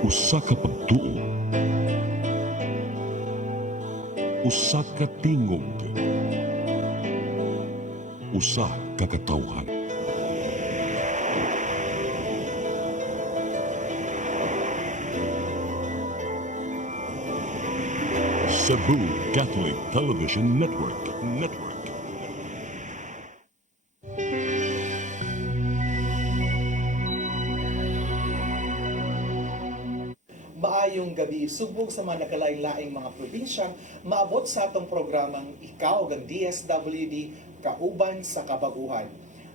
Usa ka pagtuo, usa ka tingog, usa ka katawhan. Cebu Catholic Television Network. Maayong gabi, subog sa mga nakalain-laing mga probinsyang maabot sa atong programang Ikaw ang DSWD Kauban sa Kabaguhan.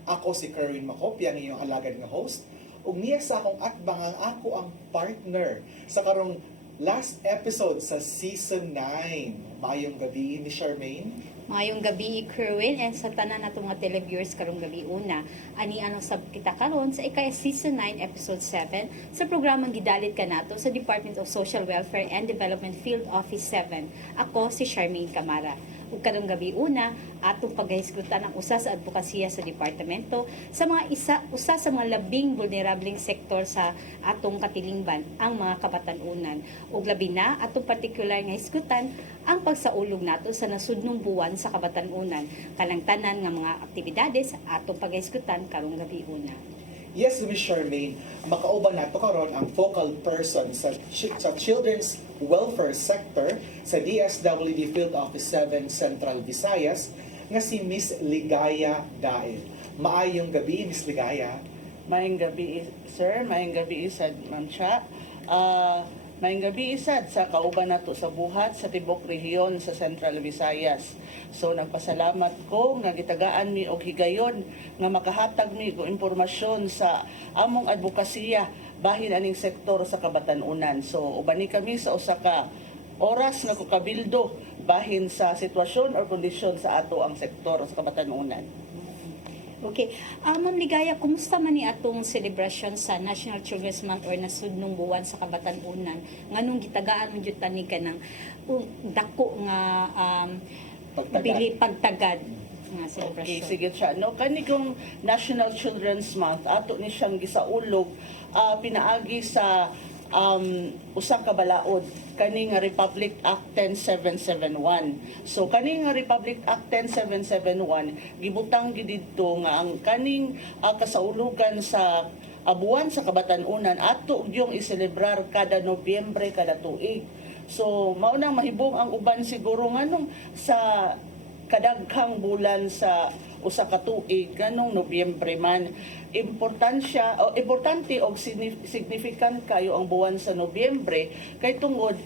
Ako si Kerwin Macopia, ang iyong alagad nga host, ug niya sa akong atbang ang ako ang partner sa karong last episode sa Season 9. Maayong gabi ni Charmaine. Ngayong gabi, Kerwin, and sa tanan nato mga televiewers karong gabi una, ani anong sab kita karon sa Season 9, Episode 7 sa programang Gidalit Ka Nato sa Department of Social Welfare and Development Field Office 7. Ako si Charmaine Camara. Ug karong gabi una, atong paghisgutan ang usa sa advokasya sa departamento sa mga usa sa mga labing vulnerableng sektor sa atong katilingban, ang mga kabatan-unan. Ug labi na atong partikular nga hisgutan ang pagsaulog nato sa nasudnong buwan sa kabatan-unan, kanang tanan nga mga aktibidades atong paghisgutan karong gabi una. Yes, Ms. Charmaine, makauban nato karon ang focal person sa Children's Welfare Sector sa DSWD Field Office 7 Central Visayas nga si Miss Ligaya Dael. Maayong gabi, Miss Ligaya. Maayong gabi, sir. Maayong gabi, Isad, Ma'am Cha. Maayong gabi, Isad, sa kauban nato sa buhat sa tibok rehiyon sa Central Visayas. So, nagpasalamat ko nga gitagaan mi og higayon nga makahatag mi og impormasyon sa among advokasya bahin aning sektor sa kabatan-unan. So, ubani kami sa usa ka oras nga kukabildo bahin sa sitwasyon or kondisyon sa ato ang sektor sa kabatan-unan. Okay. Ma'am Ligaya, kumusta man ni atong selebrasyon sa National Children's Month or nasudnong buwan sa kabatan-unan? Nganong gitagaan man jud tani kanang dako nga pagtagad nga selebrasyon. Okay, sige siya. No, kani kong National Children's Month, ato ni siyang gisaulog pinaagi sa usa ka balaod kani nga Republic Act 10771. So kani nga Republic Act 10771 gibutang gid didto nga ang kaning kasaulugan sa buwan sa kabatan-unan ato gyung iselebrar kada Nobyembre kada tuig. So mao nang mahibong ang uban siguro nganong sa kadaghang bulan sa usa ka tuig kanong Nobyembre man importante og significant kayo ang buwan sa Nobyembre kay tungod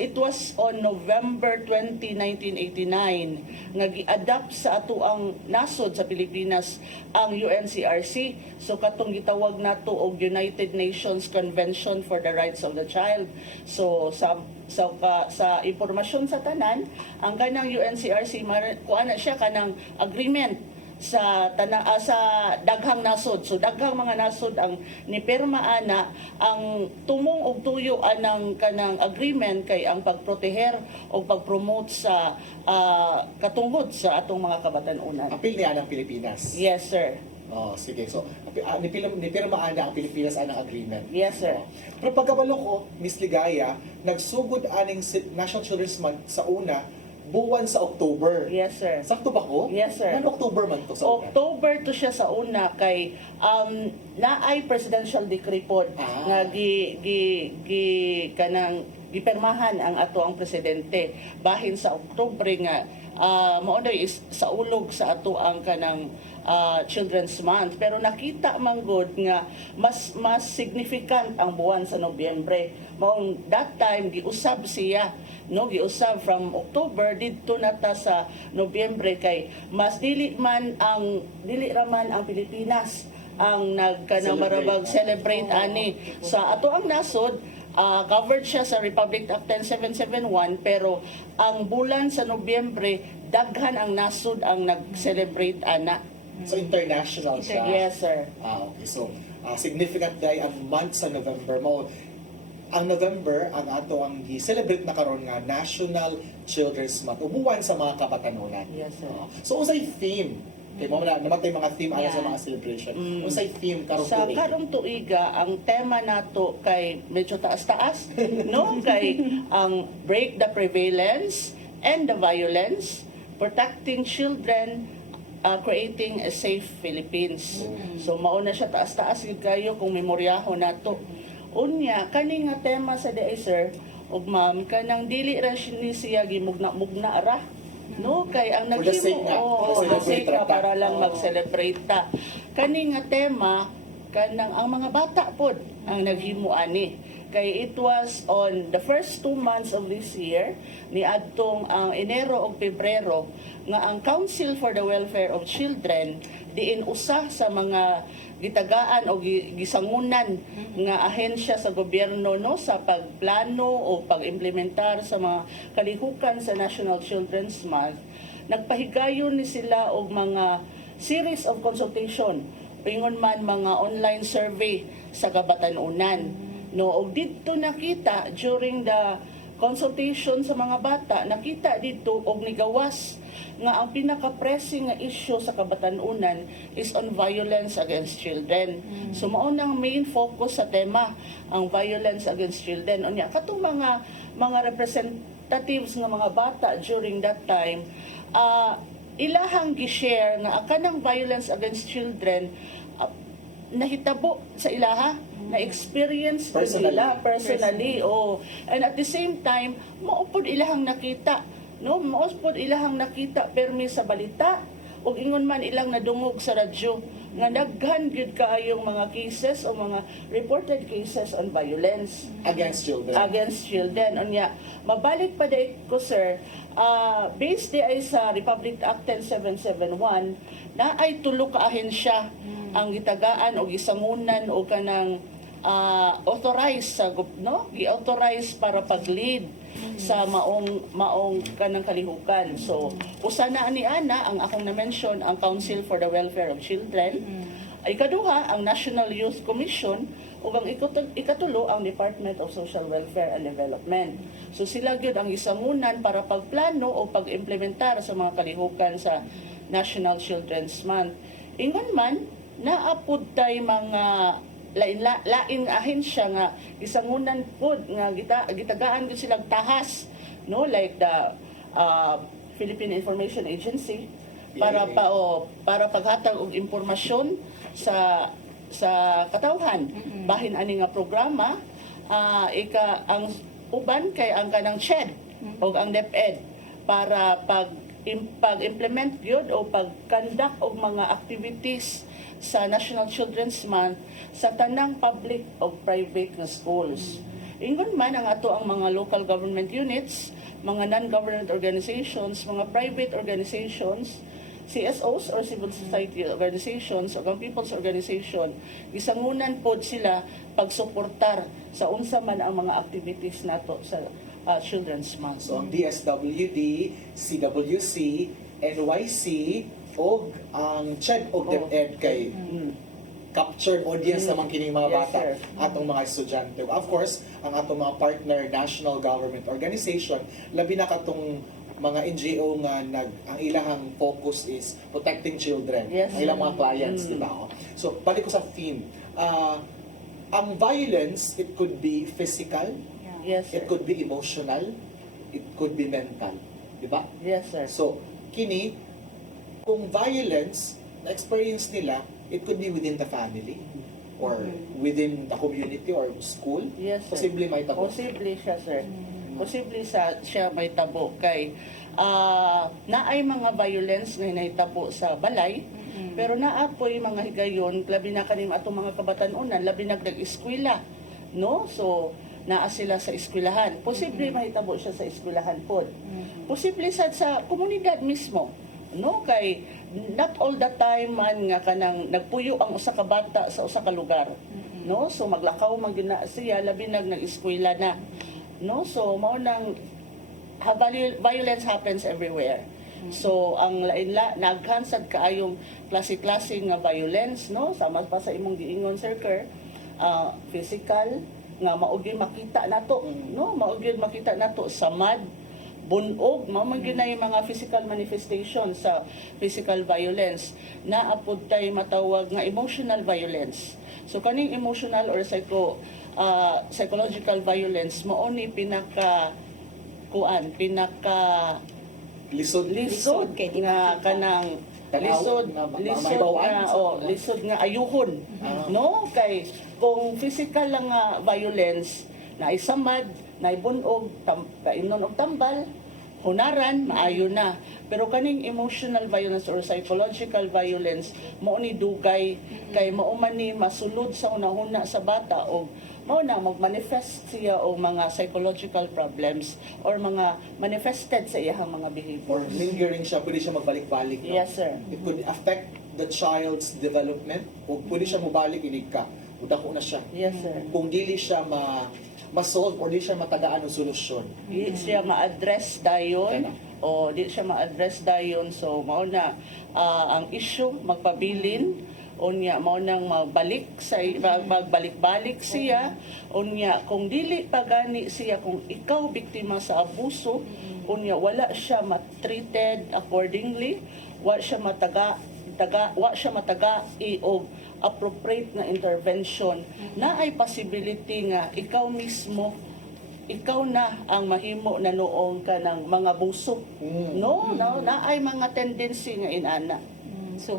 it was on November 20, 1989 nga gi-adapt sa ato ang nasod sa Pilipinas ang UNCRC. So katong gitawag nato og United Nations Convention for the Rights of the Child. So sa impormasyon sa tanan, ang kanang UNCRC kuan na siya kanang agreement sa daghang nasod. So daghang mga nasod ang nipirma ana ang tumong og tuyo anang kanang agreement kay ang pagproteher o pagpromote sa katungod sa atong mga kabatan-unan. Apil niya ng Pilipinas. Yes, sir. Oh, sige. So, nipirma ana ang Pilipinas anang agreement. Yes, sir. Pero pagkabalo ko, Miss Ligaya, nagsugod aning National Children's Month sa una, buwan sa October. Yes, sir. Sakto ba ko? Yes, sir. Ano October man to sa una? October to siya sa una kay naay presidential decree pod nga kanang gipermahan ang ato ang presidente bahin sa Oktubre nga mao na is sa ulog sa ato ang kanang Children's Month, pero nakita man gud nga mas significant ang buwan sa Nobyembre. Maong that time giusab siya, no, giusab from October didto nata sa Nobyembre kay mas dili raman ang Pilipinas ang nagkanang marabag celebrate ani sa ato ang nasod. Covered siya sa Republic Act 10771 pero ang bulan sa Nobyembre daghan ang nasod ang nag-celebrate ana. So, international siya. Yes, sir. Okay. So, significant day ang month sa November mo. Ang November, ang ato ang gi-celebrate na karon nga National Children's Month. Ubuan sa mga kabatanunan. Yes, sir. So, usay theme Kay mo na namatay mga theme ala sa Yeah. mga celebration. Unsay theme karong Sa tuig? karong tuiga, ang tema nato kay medyo taas-taas, no? Kay ang break the prevalence and the violence, protecting children, creating a safe Philippines. So mauna siya taas-taas gid kayo kung memoryaho nato. Unya kani nga tema sa DI sir ug ma'am kanang dili ra siya gimugna-mugna ra. No, kay ang For the sake nga, for the celebrate sake nga, ra ta. para lang Oo. mag-celebrate ta. Kani nga tema kanang ang mga bata pod ang naghimo ani. Kay it was on the first 2 months of this year ni adtong ang Enero ug Pebrero nga ang Council for the Welfare of Children diin usa sa mga gitagaan o gisangunan nga ahensya sa gobyerno no sa pagplano o pag-implementar sa mga kalihukan sa National Children's Month. Nagpahigayon ni sila og mga series of consultation ingon man mga online survey sa kabatanunan. No, og dito nakita during the consultation sa mga bata, nakita dito og nigawas nga ang pinaka-pressing nga issue sa kabatanunan is on violence against children. So mao nang main focus sa tema ang violence against children. Unya katong mga representatives nga mga bata during that time, ilahang gi-share nga ang kanang violence against children nahitabo sa ilaha na experience personally and at the same time maupod ilahang nakita no maupod ilahang nakita permi sa balita ug ingon man ilang nadungog sa radyo nga daghan gyud kaayong mga cases o mga reported cases on violence Against children. Unya mabalik pa day ko sir, based di ay sa Republic Act 10771 na ay tulo ka ahensya ang gitagaan o gisangunan o kanang authorized sa no gi-authorize para pag-lead sa maong kanang kalihukan. So usa na ani ana ang akong na-mention ang Council for the Welfare of Children. Ikaduha ang National Youth Commission ug ang ikatulo ang Department of Social Welfare and Development. So sila gyud ang gisangunan para pagplano o pag-implementar sa mga kalihukan sa National Children's Month. Ingon man naapod tay mga laing ahensya nga gisangunan pod nga gitagaan gyud silang tahas no like the Philippine Information Agency para para paghatag og impormasyon sa katawhan bahin ani nga programa ang uban kay ang kanang CHED o ang DepEd para pag-implement yun o pag-conduct og mga activities sa National Children's Month sa tanang public o private nga schools. Ingon man ang ato ang mga local government units, mga non-government organizations, mga private organizations, CSOs or civil society organizations o ang people's organization, gisangunan pod sila pagsuportar sa unsa man ang mga activities nato sa Children's Month. So ang DSWD, CWC, NYC, o ang CHED o DepEd kay captured audience naman kining mga Yes, bata sir. atong mga estudyante. Of course, ang atong mga partner national government organization, labi na katong mga NGO nga ang ilahang focus is protecting children. Yes, Ang ilang mga sir. clients, di ba? So, balik ko sa theme. Ang violence, it could be physical, Yes, sir. it could be emotional, it could be mental. Di ba? Yes, sir. So, kini, kung violence, na-experience nila, it could be within the family or within the community or school. Yes, sir. Posible may tabo. Posible siya, sir. Posible siya may tabo kay naay mga violence nga nahitabo sa balay, pero naapoy mga higayon, labi na kanim atong mga kabatanunan, labi na nag-eskwela, no? So, naa sila sa eskwelahan. Posible mahitabo siya sa eskwelahan pod. Posible sa komunidad mismo, no? Kay not all the time man nga kanang nagpuyo ang usa ka bata sa usa ka lugar, no? So maglakaw man gyud na siya labi nag-eskwela na, no? So mao nang violence happens everywhere. So ang naghansad kaayong klase-klase nga violence, no? Sama pa sa imong giingon Sir Kerr, physical nga mao gyud makita nato, no? Mao gyud makita nato sa mud, bunog, mao man gyud na yung mga physical manifestation sa physical violence. Naapod tay matawag nga emotional violence. So kaning emotional or psychological violence mao ni pinaka Lisod. lisod kay di nga makita. kanang lisod Na- ma- lisod maibawaan nga sa- lisod nga ayuhon no kay kung physical lang nga violence na isamad na ibunog kainon og tambal hunaran maayo na pero kaning emotional violence or psychological violence mao ni dugay kay mao man ni masulod sa unahuna sa bata o mao na mag-manifest siya o mga psychological problems or mga manifested sa iyang mga Or behaviors. lingering siya, pwede siya magbalik-balik. No? Yes, sir. It could affect the child's development. O pwede siya mabalik, inig ka. Udako na siya. Yes, sir. Kung dili siya ma-solve or di siya matagaan ng solusyon. Di siya ma-address dayon Kaya. o di siya ma-address dayon so mao na ang issue magpabilin unya mao nang magbalik-balik siya unya kung dili pa gani siya kung ikaw biktima sa abuso unya wala siya ma-treated accordingly wa siya mataga og appropriate na intervention na ay possibility nga ikaw mismo ikaw na ang mahimo na noong ka ng mga buso no na ay mga tendency nga inana. So,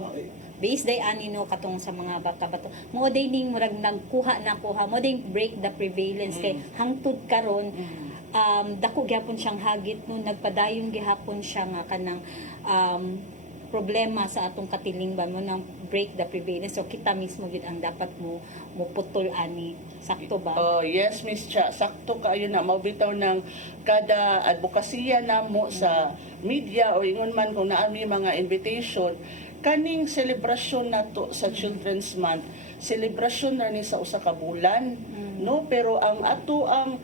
based day ani no katong sa mga bata bato mo day ning murag nagkuha mo day break the prevalence kay hangtod karon dako gyapon siyang hagit no nagpadayon gihapon siya nga kanang problema sa atong katilingban mo nang break the prevalence so kita mismo gid ang dapat mo putol ani sakto ba? Oh, yes, Miss Cha. Sakto kayo na mabitaw ng kada advokasya namo sa media o ingon man kung naami mga invitation kaning selebrasyon nato sa Children's Month selebrasyon na ni sa usa ka bulan no pero ang ato ang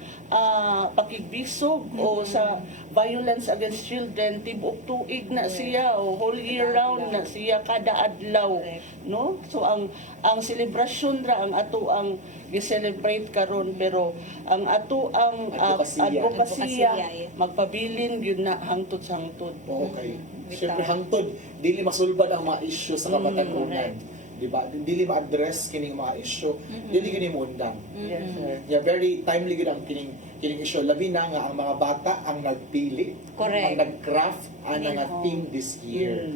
pakigbisog o sa violence against children tibuok tuig na siya o whole year round na siya kada adlaw no so ang selebrasyon ra ang ato ang gi-celebrate karon pero ang ato ang Advokasya. advokasya Advokasya, magpabilin gyud na hangtod sa hangtod. Okay. Bitaw. Siyempre, hangtod, dili masulbad ang mga issue sa kabatanunan. Di ba? Dili ma-address kining mga issue. Dili gini mo undang. Yes, sir. Yeah, very timely gid ang kining issue. Labi na nga ang mga bata ang nagpili, Correct. ang nag-craft ang nga theme this year.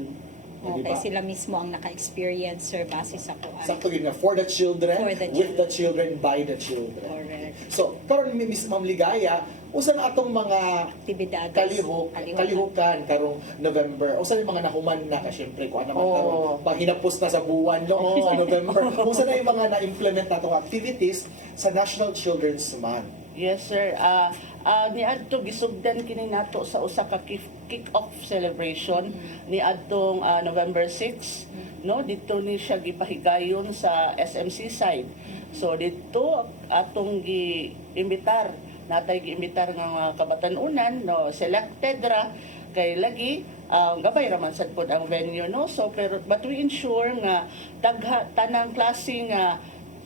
Di Okay, ba? sila mismo ang naka-experience sir base sa kuan. Sakto yun nga, for the children, For the with the children, by the children. Correct. So, karon mi Miss Ma'am Ligaya, usa na atong mga Aktibidades. kalihukan karong November. Usa yung mga nahuman na ka syempre kuan naman Oo. karon panghinapos na sa buwan no sa November. Usa na yung mga na-implement natong activities sa National Children's Month. Yes, sir. Niadto gisugdan kini nato sa usa ka kick-off celebration ni adtong November 6, no? Dito ni siya gipahigayon sa SMC side. So dito atong gi-imbitar, natay gi-imbitar nga mga kabatanunan, no? Selected ra kay lagi gabay raman sad pod ang venue, no? So pero but we ensure nga tanang klase nga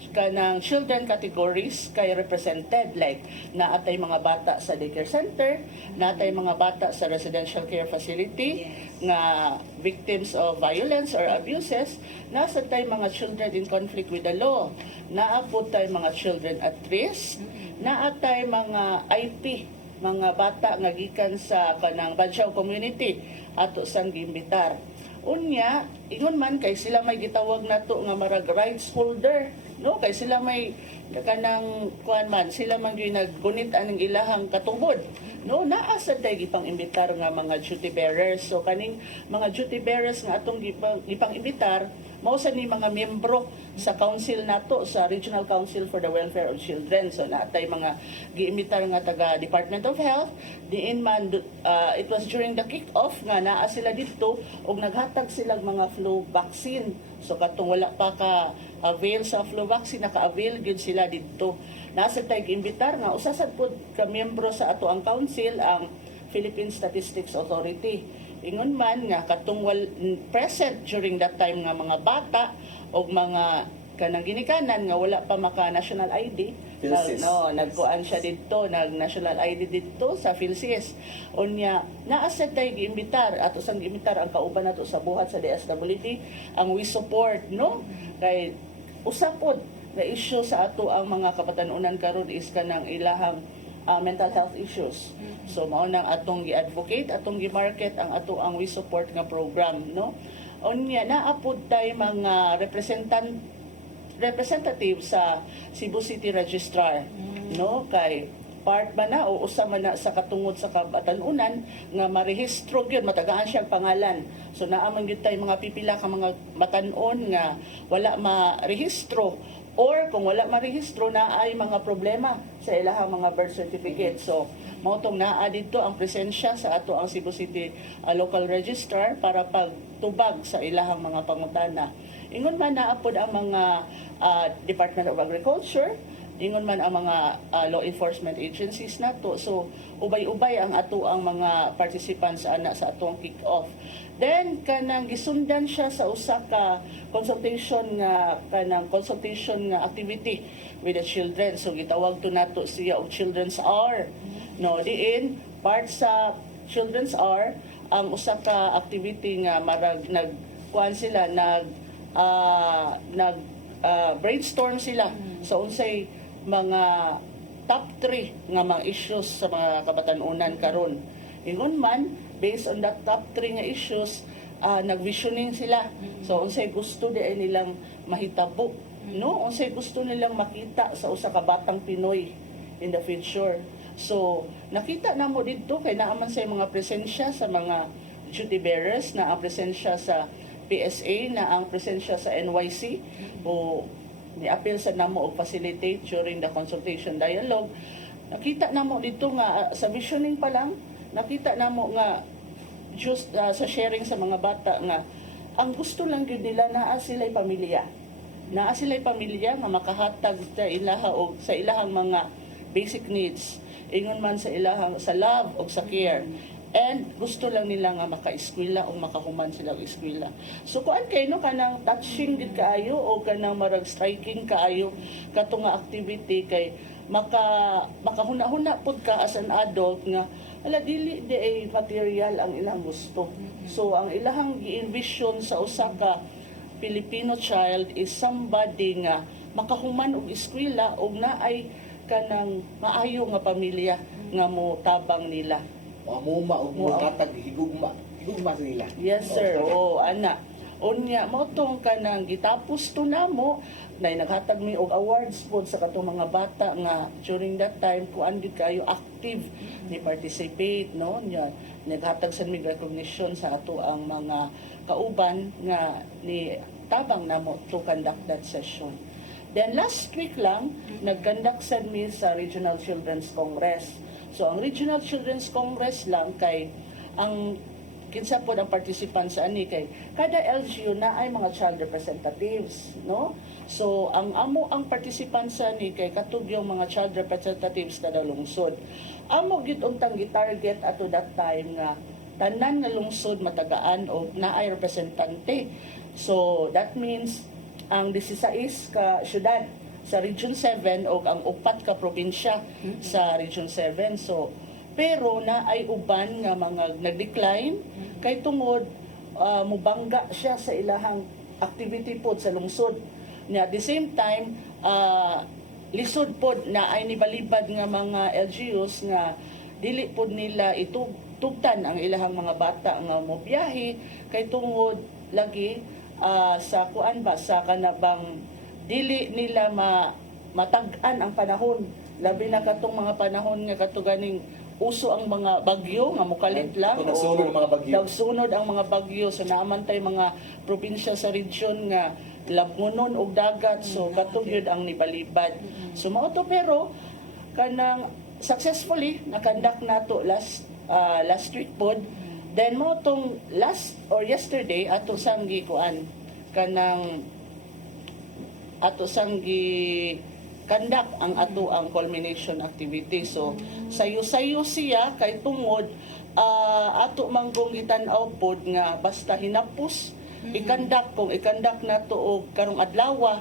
kanang children categories kay represented like naatay mga bata sa daycare center, naatay mga bata sa residential care facility nga victims of violence or abuses, nasa tay mga children in conflict with the law, naapod tay mga children at risk, naatay mga IP, mga bata nga gikan sa kanang Badyaw community ato sang giimbitar. Unya, ingon man kay sila may gitawag nato nga marag rights holder, no? Kay sila may kanang kuan man, sila man gyud naggunit aning ilahang katubod, no? Naa sad tay gipang imbitar nga mga duty bearers. So kaning mga duty bearers nga atong gipang imbitar mao sa ni mga miyembro sa council nato sa Regional Council for the Welfare of Children. So natay mga giimitar nga taga Department of Health diin man it was during the kick-off nga naa sila dito og naghatag sila mga flu vaccine. So katong wala pa ka avail sa flu vaccine naka-avail gyud sila dito. Nasa tay giimbitar nga usa sad pud ka miyembro sa ato ang council ang Philippine Statistics Authority. Ingon man nga katong present during that time nga mga bata o mga kanang ginikanan nga wala pa maka national ID PhilSys. Nagkuan siya dito, nag-national ID dito sa PhilSys. Unya, naasad tayo giimbitar, ato sang giimbitar ang kauban nato sa buhat sa DSWD, ang we support, no? Kay usapod na issue sa ato ang mga kapatanunan karon is kanang ilahang mental health issues. So mao nang atong gi-advocate, atong gi-market ang ato ang we support nga program, no? Unya naapod tay mga representative sa Cebu City Registrar, no? Kay part man na o usa man na sa katungod sa kabatanunan nga marehistro gyud matagaan siyang pangalan. So naaman gyud tay mga pipila ka mga batan-on nga wala marehistro, or kung wala marehistro na ay mga problema sa ilahang mga birth certificate. So mao tong naa dito ang presensya sa ato ang Cebu City local registrar para pagtubag sa ilahang mga pangutana. Ingon man naapod ang mga Department of Agriculture, ingon man ang mga law enforcement agencies nato. So ubay-ubay ang ato ang mga participants ana sa atong kick-off. Then kanang gisundan siya sa usa ka consultation nga activity with the children. So gitawag to nato siya og Children's Hour. No, diin part sa Children's Hour ang usa ka activity nga marag nagkuan sila brainstorm sila sa unsay mga top 3 nga mga issues sa mga kabatanunan karon. Ingon man based on that top 3 nga issues, nagvisioning sila. So unsay gusto di ay nilang mahitabo, no? Unsay gusto nilang makita sa usa ka batang Pinoy in the future. So nakita namo didto kay naaman sa mga presensya sa mga duty bearers, na ang presensya sa PSA, na ang presensya sa NYC o ni-appeal sa namo og facilitate during the consultation dialogue. Nakita namo dito nga sa visioning pa lang, nakita namo nga just sa sharing sa mga bata nga ang gusto lang gyud nila naa sila'y pamilya. Naa sila'y pamilya nga makahatag sa ilaha o sa ilahang mga basic needs. Ingon man sa ilahang sa love o sa care. And gusto lang nila nga maka-eskwela o makahuman sila og eskwela. So kuan kay no kanang touching gid kaayo o kanang marag striking kaayo kato nga activity kay makahuna-huna pud ka as an adult nga ala dili di ay material ang ilang gusto. So ang ilahang gi-envision sa usa ka Filipino child is somebody nga makahuman og eskwela og naay kanang maayo nga pamilya nga mo tabang nila. Muma o muhatag higugma sa nila. Yes sir. Ana. Unya mo tong kanang gitapos to namo na naghatag mi og awards pod sa katong mga bata nga during that time kuan gid kayo active ni participate, no? Nya naghatag sa mig recognition sa ato ang mga kauban nga ni tabang namo to conduct that session. Then last week lang nag-conduct sad mi sa Regional Children's Congress. So ang Regional Children's Congress lang kay ang kinsa po ang participants sa ani kay kada LGU na ay mga child representatives, no? So ang participants sa ani kay katugyong mga child representatives kada lungsod. Amo gid untang gi-target ato that time nga tanan nga lungsod matagaan og naay representante. So that means ang 16 ka syudad sa Region 7 o ang 4 ka probinsya sa Region 7. So, pero na ay uban nga mga nag-decline kay tungod mubangga siya sa ilahang activity pod sa lungsod. At the same time, lisod pod na ay nibalibad nga mga LGUs nga dili pod nila itugtan ang ilahang mga bata nga mobiyahe kay tungod lagi sa kuan ba sa kanabang dili nila matag-an ang panahon, labi na katong mga panahon nga katuganing uso ang mga bagyo nga mukalit lang o nagsunod ang mga bagyo. nagsunod ang mga bagyo so naaman tay mga probinsya sa region nga labunon og dagat so katugyod ang nibalibad. So mao to pero kanang successfully nakandak nato last week pod. Then mo tong last or yesterday ato sang gikuan kanang ato sang kandak ang ato ang culmination activity. So sayo-sayo siya kay tungod ato manggong gitan-aw pod nga basta hinapos ikandak kung ikandak nato og karong adlaw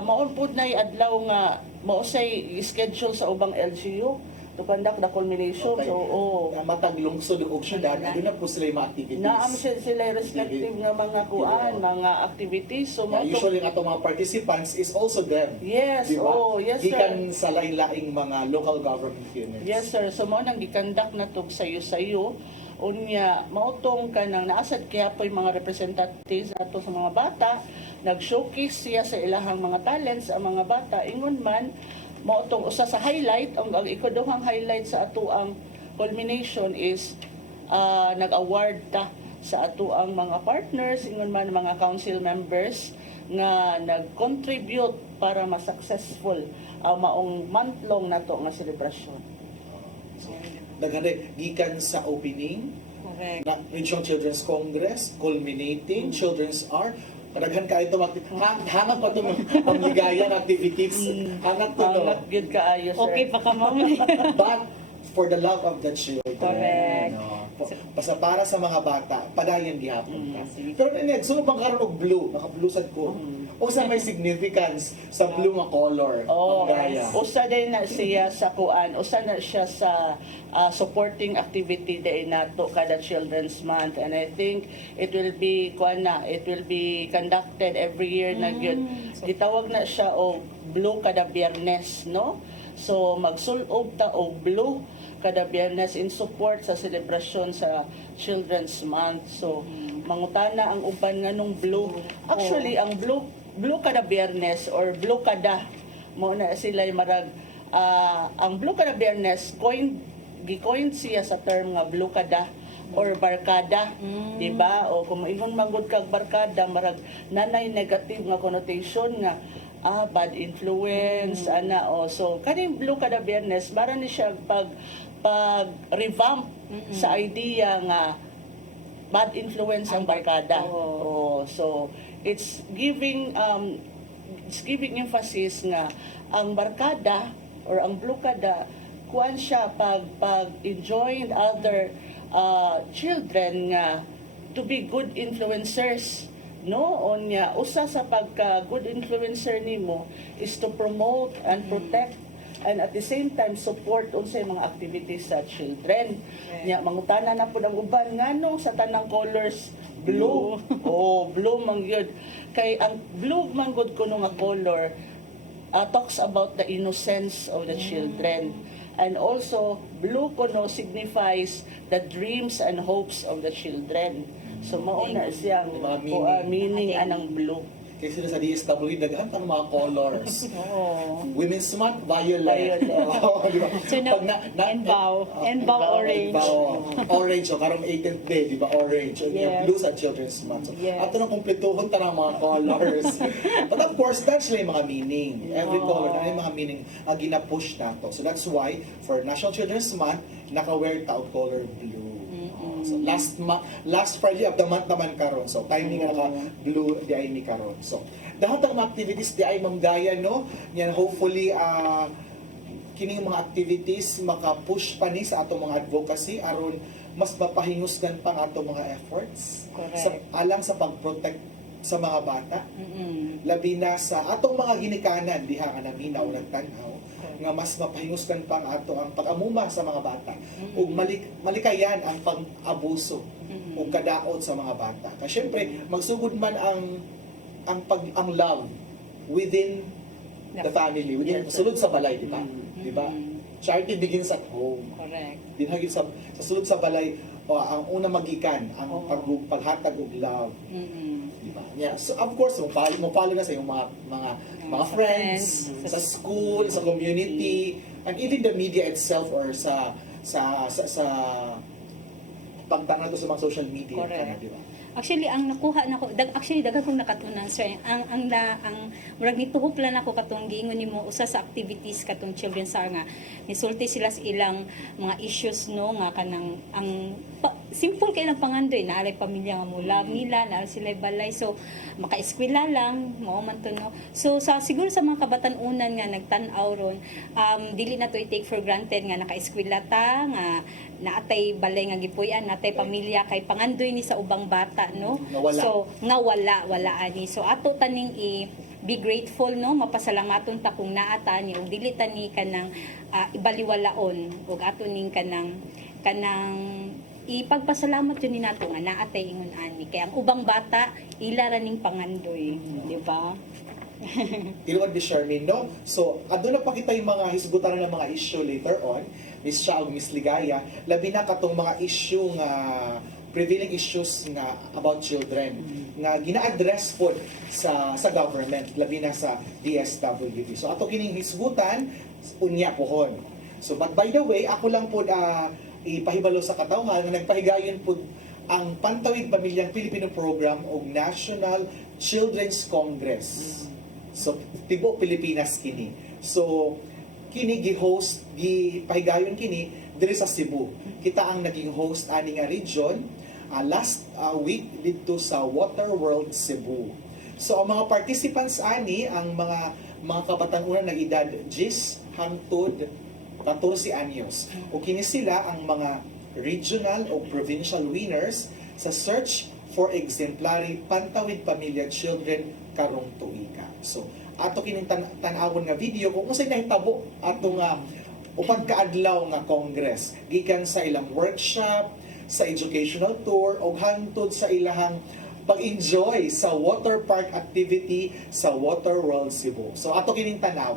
maon pud nay adlaw nga mao say schedule sa ubang LGU to conduct the culmination. Okay. So, Matag lungsod og syudad, ano na po sila yung mga activities? naam sila respective nga mga kuan, mga activities. So, Yeah, usually ang atong mga participants is also them. yes, Di ba? yes sir. Gikan sa lain-laing mga local government units. Yes sir, so mao nang gikandak na tog sayo-sayo. Unya, mautong ka nang naasad kaya po yung mga representatives nato sa mga bata, nag-showcase siya sa ilahang mga talents ang mga bata. Ingon man, mautong usa sa highlight, ang ikaduhang highlight sa ato ang culmination is nag-award ta sa ato ang mga partners, ingon man mga council members nga nag-contribute para ma-successful ang maong month-long nato nga selebrasyon. Daghang gikan sa opening, Correct. na Regional Children's Congress, culminating, Children's Hour, kadaghan ka ito, hanap pa ito ng pamligayang activities. Hanap to no. Hangat gyud kaayo sir. Okay pa ka, ma'am. But for the love of the children. Correct. No? Basta para sa mga bata, padayon gihapon ka. Pero nagsunod bang karon og blue, naka-blue sad ko. O sa may significance sa blue nga color, Oh, ang gaya. usa din na siya sa kuan, usa na siya sa supporting activity day nato kada Children's Month, and I think it will be it will be conducted every year na gyud. Gitawag na siya og blue kada Biyernes, no? So magsulob ta og blue kada Biyernes in support sa selebrasyon sa Children's Month. So mangutana ang uban nga nung blue. Actually ang blue kada Biyernes or blue kada mo na sila marag ang blue kada Biyernes gi-coin siya sa term nga blue kada or barkada, di ba? O kung ingon manggod kag barkada marag nanay negative nga connotation nga bad influence ana o so kaning blue kada Biyernes para ni siya pag revamp sa idea nga bad influence ang barkada. Oh, so it's giving emphasis nga ang barkada or ang blue kada kuan siya pag enjoy other children nga to be good influencers, no? Onya usa sa pagka good influencer nimo is to promote and protect and at the same time support unsay mga activities sa children. Nya mangutana na pud ang uban nganong sa tanang colors blue. Oh, blue man gyud. Kay ang blue man gud kuno nga color talks about the innocence of the children. And also blue kuno signifies the dreams and hopes of the children. So mao na siyang Mga meaning. meaning anang blue. Kasi sila sa DSWD, daghan pa ng mga colors. Oo. Women's Month, violet. Oh, di ba? So, no, Pag enbow orange. Enbow, orange. O karong 18th day, di ba? Orange. O Yes. blue sa Children's Month. So, Yes. ato nang kumpletuhon ta ng mga colors. But of course, that's like mga meaning. Every color na yung mga meaning gina-push nato. So that's why, for National Children's Month, naka-wear ta og color blue. So last Friday of the month naman karon. So timing nga naka blue di ay ni karon. So dapat ang mga activities di ay mamgaya no. Yan hopefully kining mga activities maka-push pa ni sa atong mga advocacy aron mas mapahingusgan pa ang atong mga efforts Correct. alang sa pag-protect sa mga bata. Mm-mm. Labi na sa atong mga ginikanan diha nga naminaw nagtanaw nga mas mapahinguskan pa ang ato ang pag-amuma sa mga bata ug malikayan ang pag-abuso ug kadaot sa mga bata. Kasi syempre magsugod man ang love within the family, within sulod sa balay, di ba? Di ba? Charity begins at home. Correct. Dinhagin sa sulod sa balay ang una magikan ang paghatag og love. Mm-mm. Diba? Yeah. So of course, mo follow na sa iyong mga Sa friends, friends, sa school, sa community, and even the media itself or sa pagtanaw sa mga social media. Correct. Kana, diba? Actually, ang nakuha nako, actually daghang kong nakatunan sir. Ang murag nituhop lang ako katong giingon nimo usa sa activities katong Children's Hour nga nisulti sila sa ilang mga issues no nga kanang simple kay lang pangandoy na alay pamilya nga mo love nila na sila balay so maka-eskwela lang mao man to no. So siguro sa mga kabatan-unan nga nagtan-aw ron dili na to i-take for granted nga naka-eskwela ta nga naatay balay nga gipuy-an natay pamilya kay pangandoy ni sa ubang bata no. Nawala. So nga wala ani. So ato taning be grateful, no, mapasalamaton ta kung naata ni og dili ta ni kanang ibaliwalaon og ato ning kanang ipagpasalamat yun ni nato nga naatay ingon ani kay ang ubang bata ila ra ning pangandoy, di ba? Tinuod ni Charmaine, no? So, adto na pakita yung mga hisgutan ng mga issue later on, Miss Shao, Miss Ligaya, labi na katong mga issue nga prevailing issues nga about children nga gina-address po sa government, labi na sa DSWD. So, ato kining hisgutan, unya pohon. So, but by the way, ako lang po ipahibalo sa katawhan na nagpahigayon po ang Pantawid Pamilyang Pilipino Program o National Children's Congress. So, tibo Pilipinas kini. So, kini gi-host, gi-pahigayon kini diri sa Cebu. Kita ang naging host ani nga region last week dito sa Water World Cebu. So, ang mga participants ani, ang mga kabataan-una ng edad 10 hangtod 14 anyos. O kini sila ang mga regional o provincial winners sa search for exemplary Pantawid Pamilya Children karong tuiga. So, ato kining tan-awon nga video kung unsay nahitabo ato nga upan kaadlaw nga congress gikan sa ilang workshop, sa educational tour o hangtod sa ilahang pag-enjoy sa water park activity sa Water World Cebu. So, ato kining tanaw.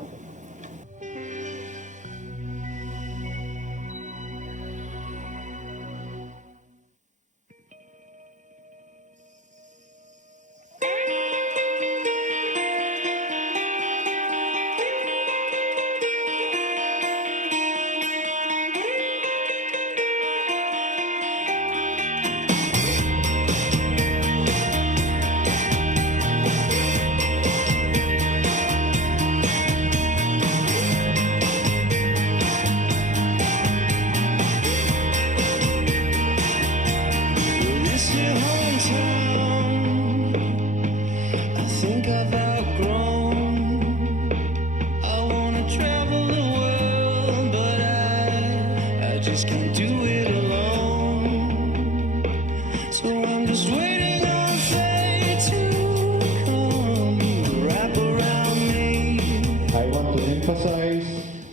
Miss your hometown. I think I've outgrown. I wanna travel the world, but I just can't do it alone. So I'm just waiting on fate to come wrap around me. I want to emphasize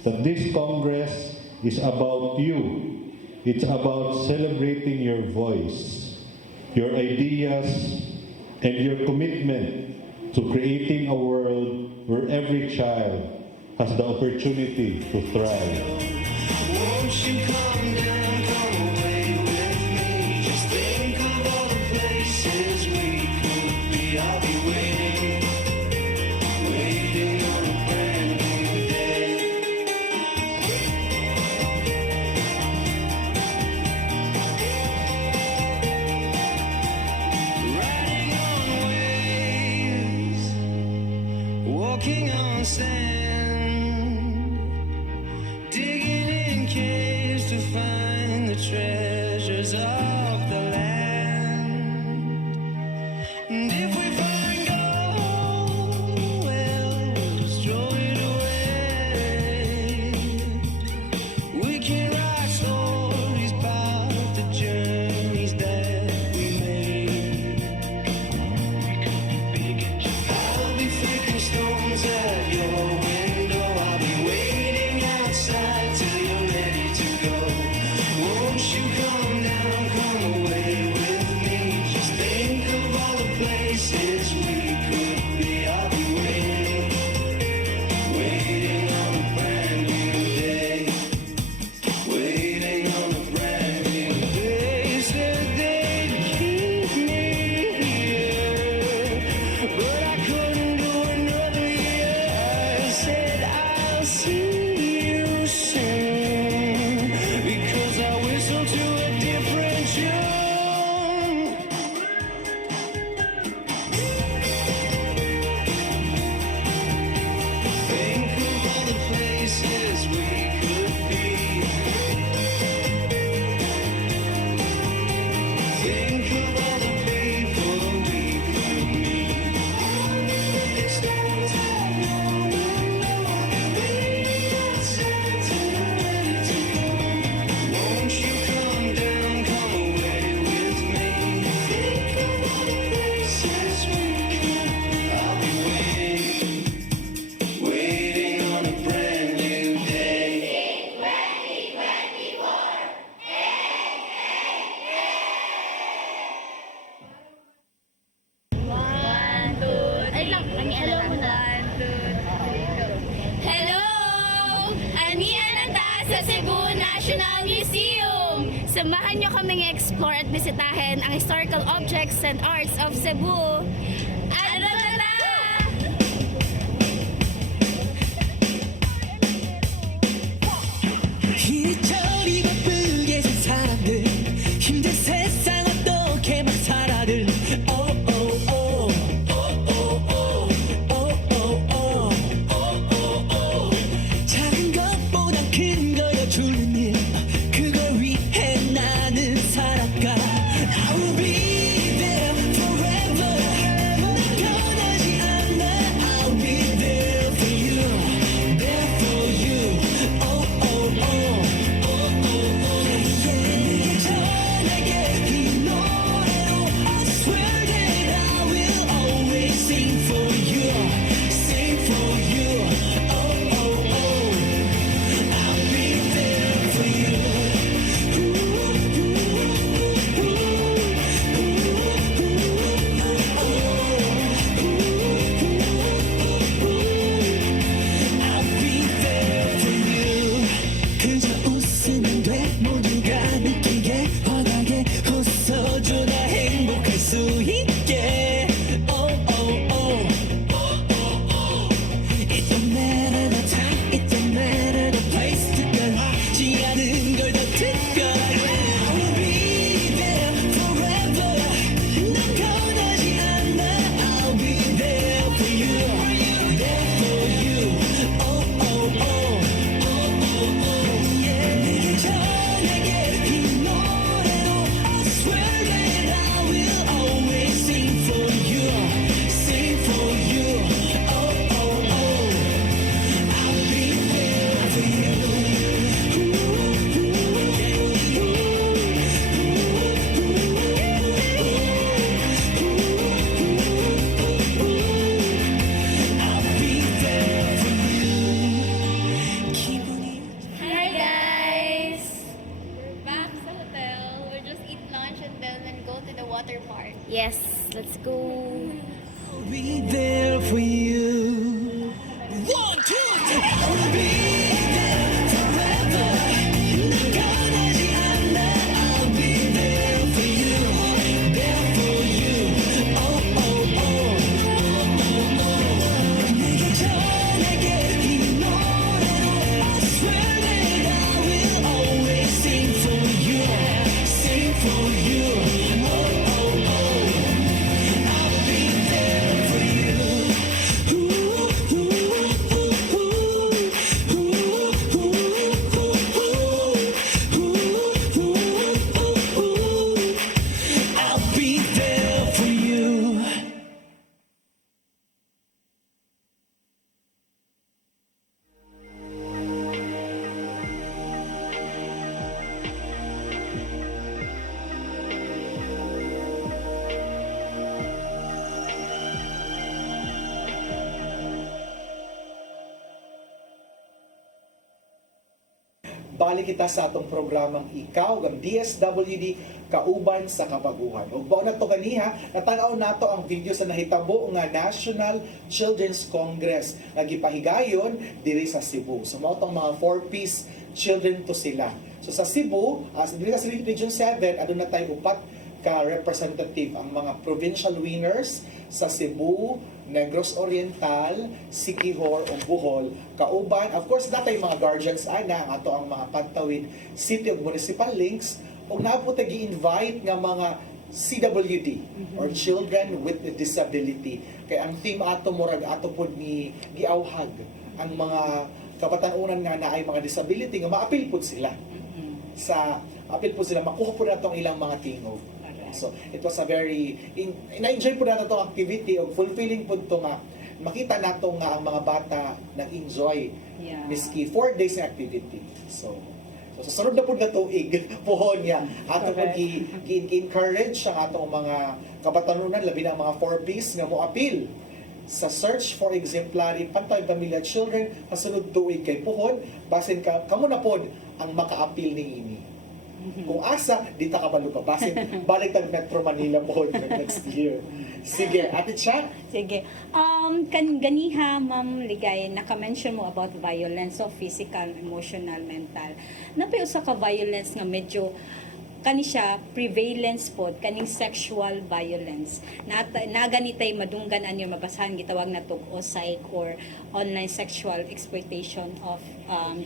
that this Congress is about you. It's about celebrating your voice, your ideas, and your commitment to creating a world where every child has the opportunity to thrive. Won't you come down, come away with me? Just think of all the places we could be. I'll be waiting, waiting on a brand new day. Riding on waves, walking on sand, digging in caves to find the treasures of the land. And if we find gold, well, we'll just throw it away. We can write stories about the journeys that we made. I'll be flicking stones at your window. I'll be waiting outside till you're ready to go. National Museum! Samahan niyo kaming explore at bisitahin ang historical objects and arts of Cebu. Ano na! 이리저리 바쁘게 산 사람들 힘든 세상 어떻게 막 살아들 작은 것보다 큰 거여 주는 일 그걸 위해 나는 살아가 I'll be there forever 난 변하지 않아 I'll be there for you there for you 내게 전하게 이 노래로 I swear that I will always sing for you sing for you I'll be there for you I'll be there for you 그저 웃으면 돼 모두가 느끼게 환하게 웃어줘 나 행복할 수 있게 It don't matter the time It don't matter the place 특별하지 않은 걸 더 특별하게 I'll be there forever 난 변하지 않아 I'll be there for you there for you 내게 전하게 이 노래로 I swear that I will always sing for you sing for you I'll be there for you I'll be there for you 기분이 Hi guys! We're back sa hotel. We'll just eat lunch and then go to the water park. Yes, let's go! I'll be there for you. 1, 2, 3. I'll be there forever. 난 변하지 않아. I'll be there for you. There for you. 내게 전하게 이 노래로 I swear that I will always sing for you. Sing for you. I'll be there for you. I'll be there for you. Balik kita sa atong programang Ikaw ang DSWD kauban sa kabaguhan. Ug bao na to ganiha, natanaw nato ang video sa nahitabo nga National Children's Congress nga gipahigayon diri sa Cebu. So mao tong mga 4-piece children to sila. So sa Cebu, diri sa Region 7, aduna tay upat ka representative ang mga provincial winners sa Cebu, Negros Oriental, Siquijor ug Bohol. Kauban, of course, natay mga guardians ana ato ang mga Pantawid City ug Municipal Links ug naputa gi-invite nga mga CWD or Children with Disability. Kay ang team ato murag ato pod ni giawhag ang mga kabatanunan nga naay mga disability nga maapil pod sila. Sa apil po sila makuha po natong ilang mga tingog. So it was a very na-enjoy po nato tong activity o fulfilling po to nga makita nato nga ang mga bata nag-enjoy miski 4 days na activity. So sa sunod na po na tuig pohon niya ato po gi-encourage ang atong mga kabatanunan labi na mga 4Ps nga mo apil sa search for exemplary Pantay Pamilya Children sa sunod tuig kay pohon basin ka kamo na pod ang maka-apil ni ini. Kung asa, di ta kabalo ka. Basin, balik tag Metro Manila mo next year. Sige, Ate Cha. Sige. Ganiha, Ma'am Ligay, naka-mention mo about violence, so physical, emotional, mental. Napay usa ka violence nga medyo kani siya prevalence pod kaning sexual violence na ganitay madunggan anyo mabasahan gitawag na tog OSIC or online sexual exploitation of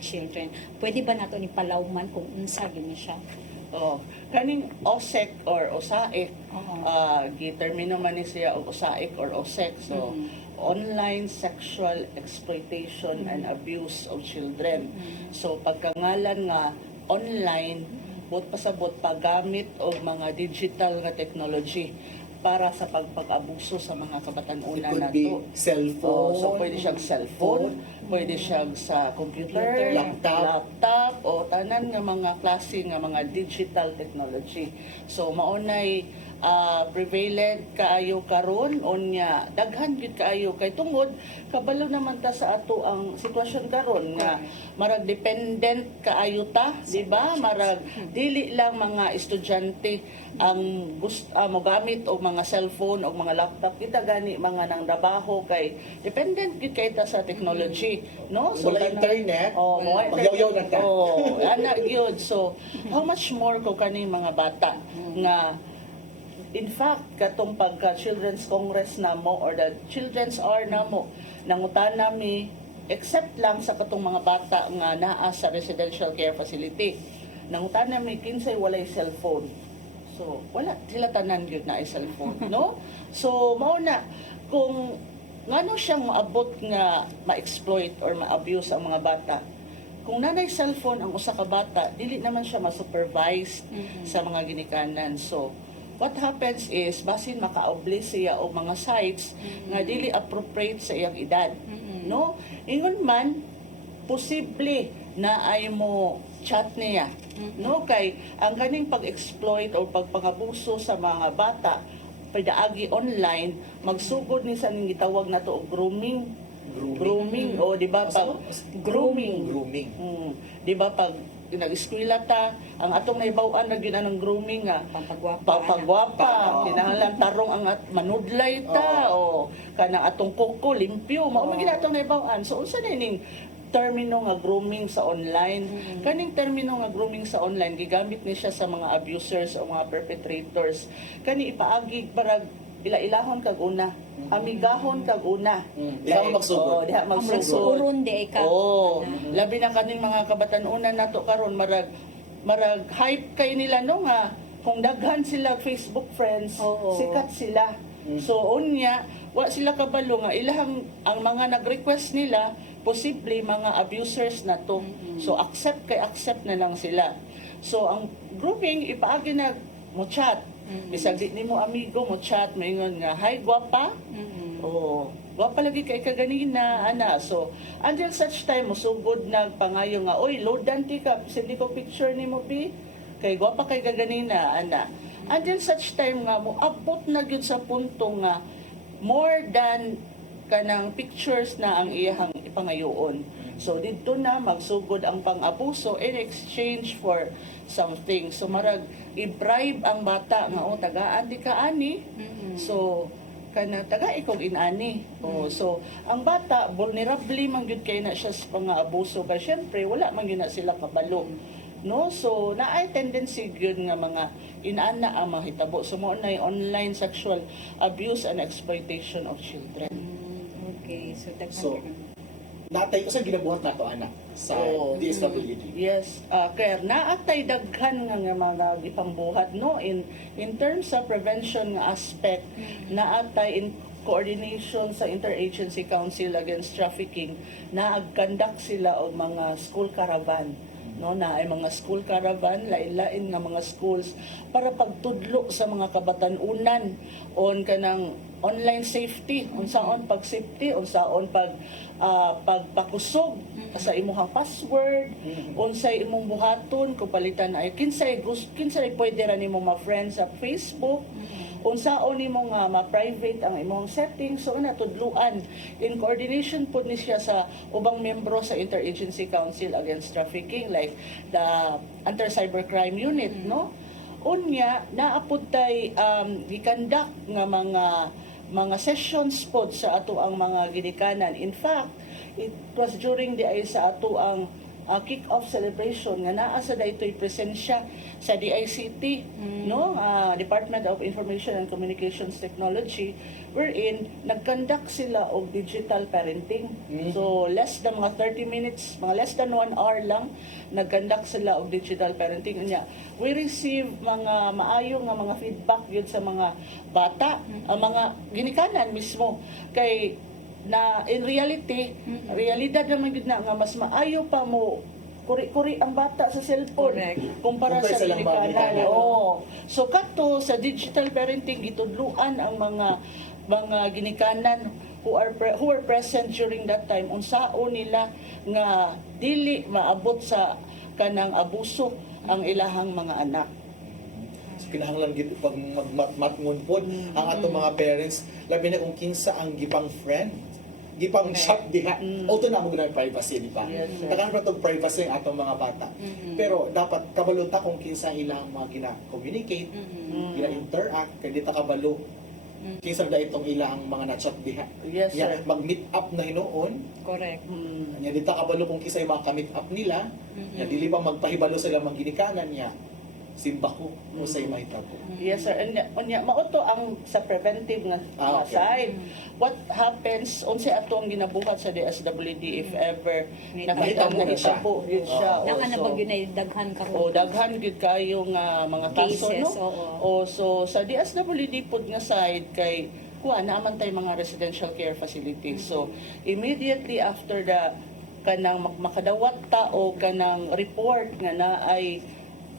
children. Pwede ba nato ni palawman kung unsa gyud siya? Oh, kaning OSEC or OSAIC, gitermino man ni siya og OSAIC or OSEC. So, online sexual exploitation and abuse of children. So, pagkangalan nga online, bot pasabot paggamit og mga digital nga technology para sa pagpag-abuso sa mga It kabatan-una could be nato. cellphone. So pwede siyang cellphone, pwede siyang sa computer, laptop, o tanan nga mga klase nga mga digital technology. So maunay prevalent kaayo karon unya daghan gid kaayo kay tungod kabalo naman ta sa ato ang sitwasyon karon nga marag dependent kaayo ta, di ba? Marag dili lang mga estudyante ang mogamit og mga cellphone o mga laptop, kita gani mga nang trabaho kay dependent gid kay ta sa technology, no? Wala kanang- internet, mga magyaw-yaw na ta. ana gyud. So how much more ko kaning mga bata nga in fact, katong pagka Children's Congress namo or the Children's Hour namo, nangutan nami, except lang sa katong mga bata nga naa sa residential care facility, nangutan nami kinsay walay cellphone. So, wala, sila tanan yun na ay cellphone, no? So, mao na, kung ngano siyang maabot nga ma-exploit or ma-abuse ang mga bata, kung nanay cellphone ang usa ka bata, dili naman siya ma-supervise sa mga ginikanan. So, what happens is, basin makaobli siya o mga sites nga dili appropriate sa iyang edad. No? Ingon man, posible na ay mo chat niya. No? Kay, ang kaning pag-exploit o pagpangabuso sa mga bata, padaagi online, magsugod ni sa ning gitawag na to og grooming. Grooming, o di ba pag grooming. Grooming. Di ba pag nag-eskwela ta, ang atong naibaw-an na gyud anong grooming nga pagpagwapa, kinahanglan tarong ang manudlay ta o kanang atong kuko limpyo, mao man gyud atong naibaw-an. So unsa na ning termino nga grooming sa online? Kaning termino nga grooming sa online gigamit ni siya sa mga abusers o mga perpetrators. Kani ipaagi barag ila-ilahon kag una, amigahon kag una. Diha magsugod. Diha magsugod. Magsuron di ka. Labi na kaning mga kabatan-una nato karon marag hype kay nila no nga kung daghan sila Facebook friends, sikat sila. So unya wa sila kabalo nga ilahang ang mga nag-request nila posible mga abusers na to. So accept na lang sila. So ang grouping ipaagi na mo chat. Bisag di nimo amigo mo chat maingon nga hi gwapa. Gwapa lagi kay kaganina ana. So until such time musugod na pangayo nga oy loadan ti ka sindi ko picture nimo bi kay gwapa kay kaganina ana. Until such time nga mo abot na gyud sa punto nga more than kanang pictures na ang iyang ipangayoon. So dito na magsugod ang pang-abuso in exchange for something. So marag i-bribe ang bata nga o tagaan di ka ani. So kana taga ikog inani. So ang bata vulnerable man gyud kay na siya sa pang-abuso kay syempre wala man gyud na sila kabalo. No, so naay tendency gyud nga mga inana ang mahitabo. So mo na online sexual abuse and exploitation of children. Okay, so that's So, natay usang ginabuhat nato anak sa DSWD. Yes, kaya naatay daghan nga mga gipangbuhat no in terms of prevention nga aspect, naatay in coordination sa Interagency Council Against Trafficking, naag-conduct sila og mga school caravan. No, na ay mga school caravan, lain-lain nga mga schools para pagtudlo sa mga kabatan-unan on kanang online safety, unsaon pag safety, unsaon pagpakusog sa imong password, unsay imong buhaton kung palitan ay kinsay pwede ra nimo ma-friend sa Facebook, unsaon nimo nga ma-private ang imong settings, so na tudluan in coordination pud ni siya sa ubang membro sa Interagency Council Against Trafficking like the Anti-Cybercrime Unit, no? Unya naapod tay gikandak nga mga sessions pod sa ato ang mga ginikanan. In fact, it was during the sa ato ang kick-off celebration nga naa sa daytoy presensya sa DICT, no, Department of Information and Communications Technology, wherein nagkandak sila og digital parenting. So less than mga 30 minutes, mga less than 1 hour lang nagkandak sila og digital parenting. Unya we receive mga maayo nga mga feedback gyud sa mga bata, ang mga ginikanan mismo kay na in realidad naman yun na nga mas maayo pa mo kuri-kuri ang bata sa cellphone kumpara sa lang mga ginikanan. ginikanan. Oo. So kato sa digital parenting gitudluan ang mga ginikanan who are present during that time unsaon nila nga dili maabot sa kanang abuso ang ilahang mga anak. So, kinahanglan gid pag magmatngon pod ang atong mga parents, labi na kung kinsa ang gipang friend, gipang shop diha. Auto na mo gud privacy, di ba? Yes, sir. Tagaan ra tong privacy ang atong mga bata. Pero dapat kabalo ta kung kinsa ilang mga gina-communicate, gina-interact, kay di ta kabalo. Kinsa da itong ilang mga na-chat diha. Yes, Ya, sir. mag-meet up na hinuon. Correct. Nya di ta kabalo kung kinsa yung mga ka-meet up nila. Nya dili ba magpahibalo sila mga ginikanan niya. Simba ko o sa mahitabo. Yes, sir. And mauto ang sa preventive nga nga Okay. side. What happens unsa ato ang ginabuhat sa DSWD if ever Nahitabo na siya. nahitabo yun siya. Nang Oh, ano so- ba yun ay daghan ka O daghan gid kayo nga mga kaso, Cases, no? oo. O so sa DSWD pud nga side kay kuha naaman tay mga residential care facilities. So immediately after the kanang makadawat ta o kanang report nga na ay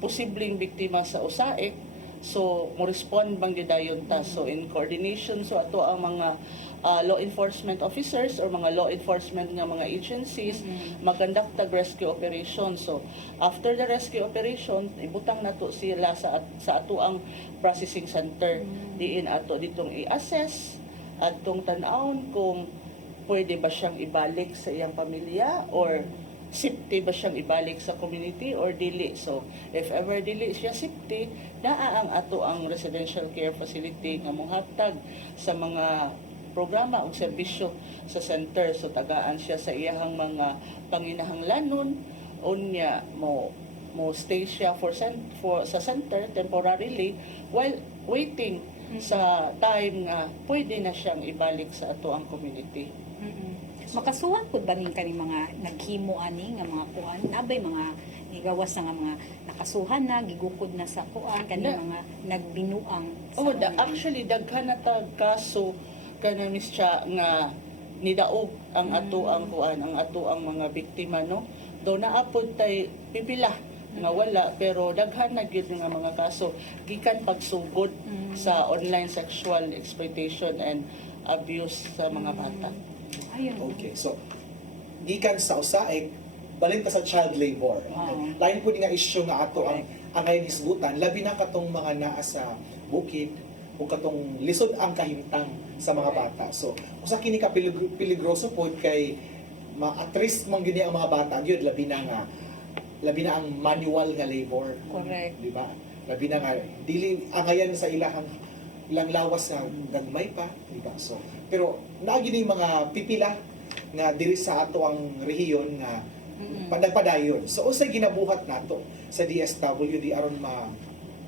posibleng biktima sa usaik, so mo respond bang gidayon ta. So in coordination so ato ang mga law enforcement officers or mga law enforcement nga mga agencies mag-conduct tag rescue operation. So after the rescue operation ibutang nato sila sa ato ang processing center. Diin ato ditong i-assess atong tan-awon kung pwede ba siyang ibalik sa iyang pamilya or safety ba siyang ibalik sa community or dili. So, if ever dili siya safety, naa ang ato ang residential care facility nga mohatag sa mga programa o serbisyo sa center. So, tagaan siya sa iyahang mga panginahanglanon, unya mo stay siya sa center temporarily while waiting sa time nga pwede na siyang ibalik sa ato ang community. Makasuhan pud ba ning kani mga naghimo ani nga mga kuan nabay mga gigawas na nga mga nakasuhan na gigukod na sa kuan kani Na- mga nagbinuang sa Oh, online. actually daghan na tag kaso kana Miss Cha nga nidaog ang ato ang kuan, ang ato ang mga biktima, no. Do naapod tay pipila nga wala pero daghan na gyud nga mga kaso gikan pagsugod sa online sexual exploitation and abuse sa mga bata. Ayun. Okay, so gikan sa usaig, balin ka sa child labor. Okay. Lain po nga issue nga ato ang ngayon isgutan, labi na katong mga naa sa bukid o katong lisod ang kahimtang sa mga bata. So, usa kini ka peligroso po kay ma-at-risk man gyud ang mga bata gyud labi na ang manual nga labor. Correct. Di ba? Labi na nga dili angayan sa ilang lawas nga gagmay pa, di ba? So, pero naagi ni mga pipila nga diri sa ato ang rehiyon nga padagpadayon. So usay ginabuhat nato sa DSWD aron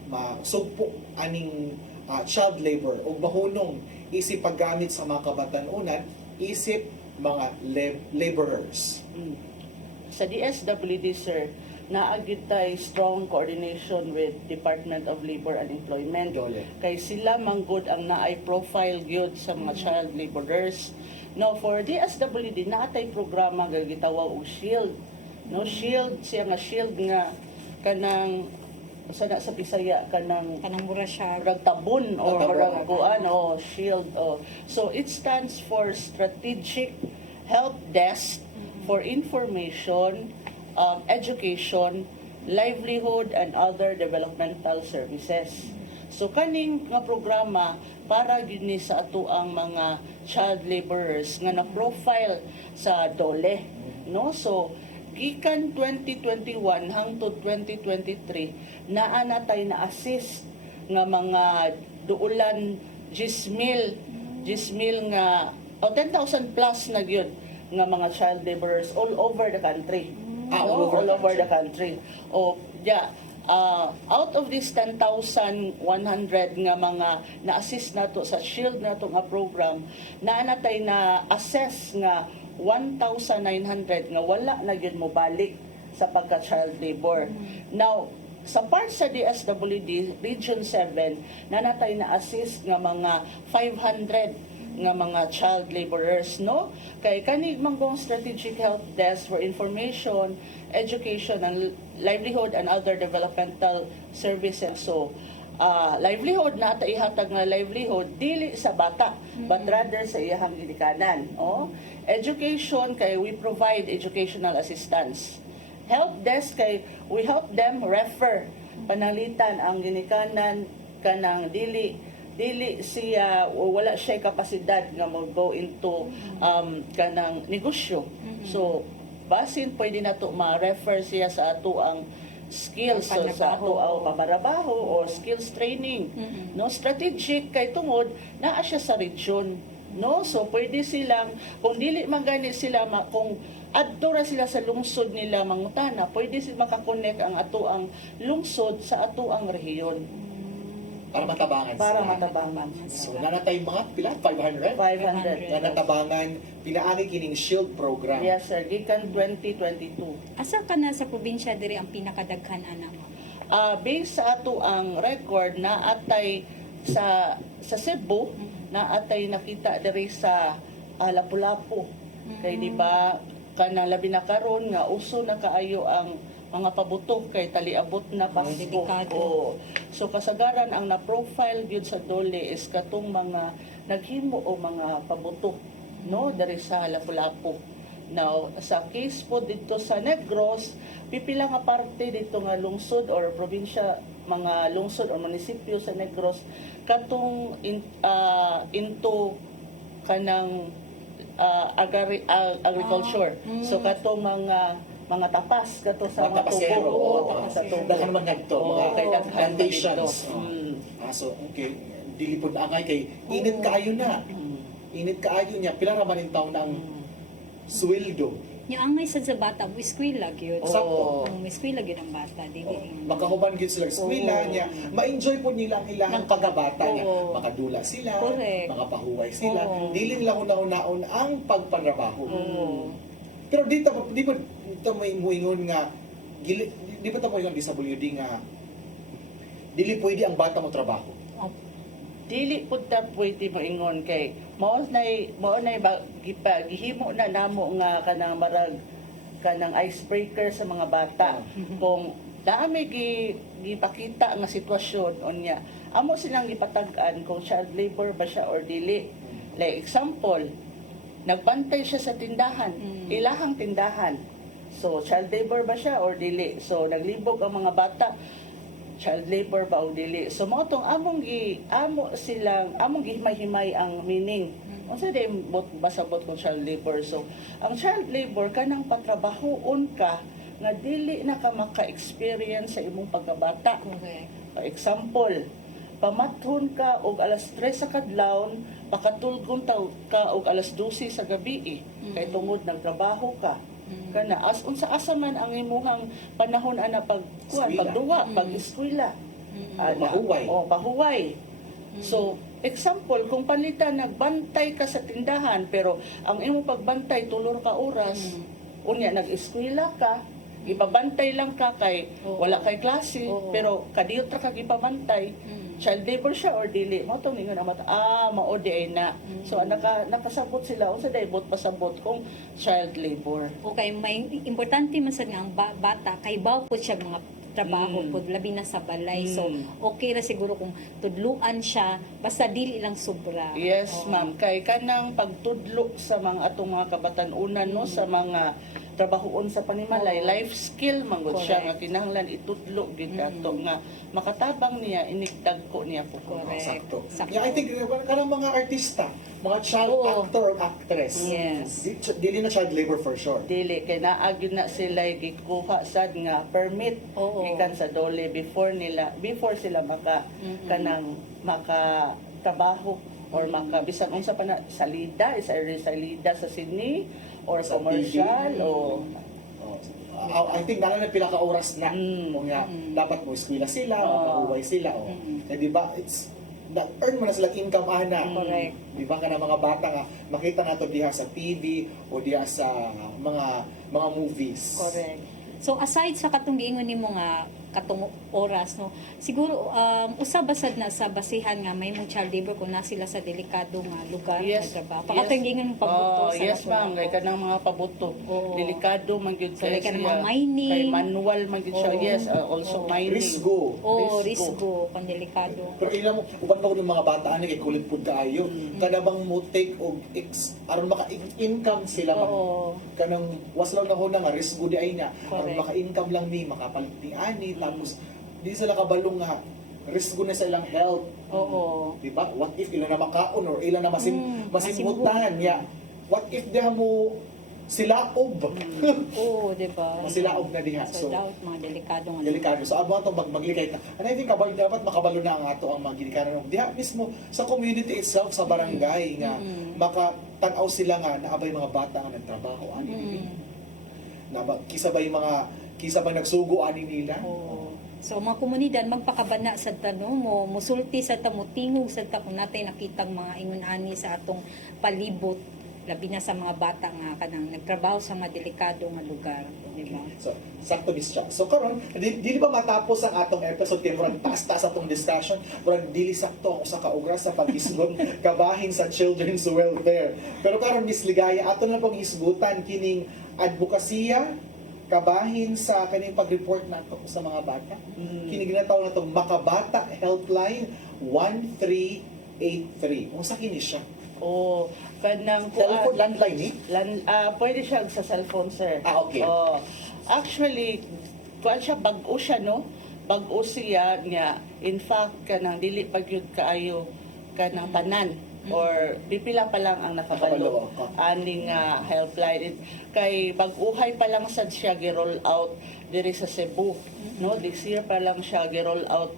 masugpo aning child labor o mahunong isip paggamit sa mga kabatanunan, isip mga laborers. Sa DSWD, sir, naagid tay strong coordination with Department of Labor and Employment. Dole. Kay sila manggod ang naay profile gyud sa mga child laborers. No, for DSWD naatay programa nga gitawag og SHIELD. No, SHIELD siya nga shield nga kanang sa Bisaya kanang Kanang mura siya ragtabon o Ragtabon. kuan o shield o. So it stands for Strategic Help Desk for information, education, livelihood, and other developmental services. So kaning nga programa para gyud ni sa ato ang mga child laborers nga na-profile sa DOLE, no? So gikan 2021 hangtod 2023 naa na tay na-assist nga mga duulan 10,000 nga o 10,000 plus na gyud nga mga child laborers all over the country. All over the country. O yeah, out of this 10,100 nga mga na-assist nato sa SHIELD nato nga program, naanatay na assess nga 1,900 nga wala na gyud mo balik sa pagka-child labor. Now, sa part sa DSWD, Region 7, nanatay na assist nga mga 500 nga mga child laborers, no? Kay kanig manggong strategic help desk for information, education, and livelihood and other developmental services. So, livelihood na ata ihatag nga livelihood dili sa bata, but rather sa iyahang ginikanan. Oh? Education kay we provide educational assistance. Help desk kay we help them refer panalitan ang ginikanan kanang dili siya wala siya kapasidad nga mo go into kanang negosyo. So basin pwede nato ma-refer siya sa ato ang skills, so sa ato ang pamarabaho o skills training. No, strategic kay tungod naa siya sa region, no? So pwede silang kung dili man gani sila kung adto ra sila sa lungsod nila mangutana, pwede sila makakonek ang ato ang lungsod sa ato ang rehiyon. Para matabangan Para sila. matabangan. So nanatay mga pila 500 500. na natabangan pinaagi kining SHIELD program. Yes, sir. Gikan 2022. Asa ka na sa probinsya diri ang pinakadaghan ana mo? Based sa ato ang record na atay sa Cebu, na atay nakita diri sa Lapu-Lapu. Kay di ba kanang labi na karon nga uso na kaayo ang mga pabuto kay taliabot na Pasko. delikado. Oo. So kasagaran ang na-profile gyud sa DOLE is katong mga naghimo o mga pabuto, no, diri sa Lapu-Lapu. Now, sa case po dito sa Negros, pipila nga parte dito nga lungsod or probinsya, mga lungsod or munisipyo sa Negros katong into kanang agriculture. So katong mga tapas kato sa mga Tapasero. tubo. Oo, Sa tubo. Daghan man ngadto Oo, mga kay daghan plantations. dito. So okay, dili pud angay kay init kaayo na. Init kaayo niya pila ra man in taon na ang sweldo. Nya angay sad sa bata mo eskwela gyud. Sakto. Ang eskwela gyud ang bata dili. Makahuban gyud sila sa eskwela niya, ma-enjoy po nila ang ilang pagkabata niya. Oo. Makadula sila, Correct. makapahuway sila. Oo. Dili nila una-unaon ang pagpanrabaho. Oo. Pero di pa may muingon nga di pa ta mo yung DSWD nga dili pwede ang bata mo trabaho. Dili pud ta pwede moingon kay mao na gihimo na namo nga kanang marag kanang icebreaker sa mga bata. Kung dami gipakita nga sitwasyon unya amo silang gipatag-an kung child labor ba siya or dili. Like example, nagbantay siya sa tindahan, ilahang tindahan. So child labor ba siya or dili? So naglibog ang mga bata, child labor ba o dili? So mo tong among gihimay-himay ang meaning. Unsa day basabot kung child labor? So ang child labor kanang patrabahoon ka nga dili na ka maka-experience sa imong pagkabata. Correct. Example, pamathon ka og alas 3 sa kadlawon, pakatulgon ka og alas 12 sa gabi kay tungod nagtrabaho ka. Kana unsa asa man ang imuhang panahon ana Eskwela. pagduwa, pag-eskwela. Pahuway. Pahuway. So, example, kung palitan nagbantay ka sa tindahan pero ang imong pagbantay tulor ka oras, unya nag-eskwela ka, ipabantay lang ka kay wala kay klase, pero kadiyot ra ka ipabantay. Child labor siya or dili mo tong ningon mao di ay na. So nakasabot sila unsa day bot pasabot kung child labor. Okay, may importante man sad nga ang bata kay baw po siya mga trabaho po, labi na sa balay. So, okay ra siguro kung tudluan siya, basta dili lang sobra. Yes, Oo. ma'am. Kay kanang pagtudlo sa mga atong mga kabatanunan no sa mga trabahoon sa panimalay, Oo. life skill manggod siya nga Correct. kinahanglan itudlo gid ato nga makatabang niya inikdag ko niya po. Correct. Sakto. Sakto. Yeah, I think kanang mga artista, mga child Oo. actor or actress. Yes. Dili na child labor for sure. Dili kay naa gyud na sila gikuha sad nga permit Oo. gikan sa dole before sila maka kanang maka trabaho or maka bisan unsa pa na salida salida sa Sydney or Sa commercial TV. o I think nala na pila ka oras na Mm. kung nga dapat mo eskwela sila o Oo. mahuway sila o di ba it's earn mo na sila income ana. Correct. Di ba ka na mga bata nga makita nato diha sa TV o diha sa mga movies. Correct. So aside sa katong giingon nimo nga katong oras no, siguro usab basad na sa basihan nga may mo child labor kung na sila sa delikado nga lugar Yes. nga trabaho. Pakatong giingon mo pabuto sa yes, lato-lato. ma'am. Kay kanang mga pabuto. Oo. Delikado man gyud So, kay like kanang siya. mga mining. Kay manual man gyud siya. Oo. Yes, also Oo. mining. Risgo. Oh, risgo kung delikado. Pero ilang mo, uban pa ko ng mga bata ani kay kulit pud kaayo. Kada bang mo take og aron maka-income sila ma'am. Oo. Kanang was lang na ho na nga risgo di ay niya. Aron Correct. maka-income lang ni makapalit ni ani tapos di sila kabalong nga risgo na sa ilang health. Oo. Di ba? What if ilan na makaon or ilan na masimutan? masimutan. Yeah. What if diha mo silaob? Oo, di ba? Masilaob na diha. So, So, dapat mga delikado nga. delikado. So, abo itong maglikay ka. And I think dapat makabalo na ang ato ang mga ginikanan. Diha mismo sa community itself, sa barangay nga makatanaw sila nga na abay mga bata nga nagtrabaho ani na kisa ba nagsugo ani nila. Oo. So mga komunidad magpakabana sa tanong mo, musulti sa tamo tingog sa ta kung natay nakitang mga ingon-ani sa atong palibot labi na sa mga bata nga kanang nagtrabaho sa mga delikado nga lugar, di ba? So, sakto Miss Cha. So karon, dili ba matapos ang atong episode kay murag taas-taas atong discussion, murag dili sakto ako sa kaugras sa pag-isgot kabahin sa children's welfare. Pero karon Miss Ligaya, ato na pong isgutan kining advokasya kabahin sa kaning pag-report nato sa mga bata. Kini ginatawag natong Makabata Helpline 1383. Unsa kini siya? O kanang Telephone landline ni? pwede siya sa cellphone, sir. Ah, okay. Oh, actually, kuan siya bag-o siya, no? Bag-o siya nga in fact kanang dili pa gyud kaayo kanang tanan or pipila pa lang ang nakabalo Nakabalo, aning helpline. Kay bag-uhay pa lang sad siya gi-roll out diri sa Cebu, no? This year pa lang siya gi-roll out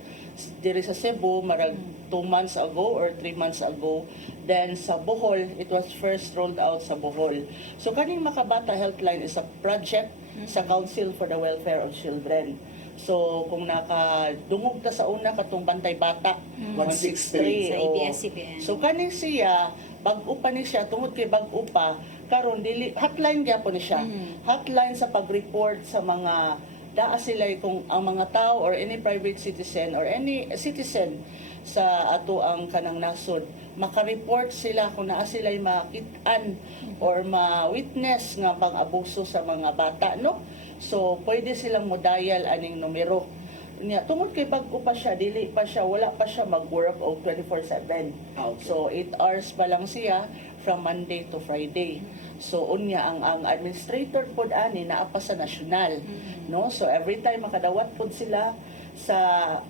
diri sa Cebu marag 2 months ago or 3 months ago. Then sa Bohol, it was first rolled out sa Bohol. So kaning Makabata Helpline is a project sa Council for the Welfare of Children. So kung nakadungog ka sa una katong Bantay Bata 163. Sa oh. ABS-CBN. So kaning siya bag-o pa ni siya tungod kay bag-o pa karon dili hotline gyapon ni siya. Hotline sa pag-report sa mga daa sila kung ang mga tao or any private citizen or any citizen sa ato ang kanang nasod maka-report sila kung naa sila makit-an or ma-witness nga pang-abuso sa mga bata, no? So pwede silang mo-dial aning numero niya. Tungod kay bag-o pa siya, dili pa siya, wala pa siya mag-work o 24/7. Okay. So 8 hours pa lang siya from Monday to Friday. So unya ang administrator pod ani naa pa sa nasyonal, no? So every time makadawat pod sila sa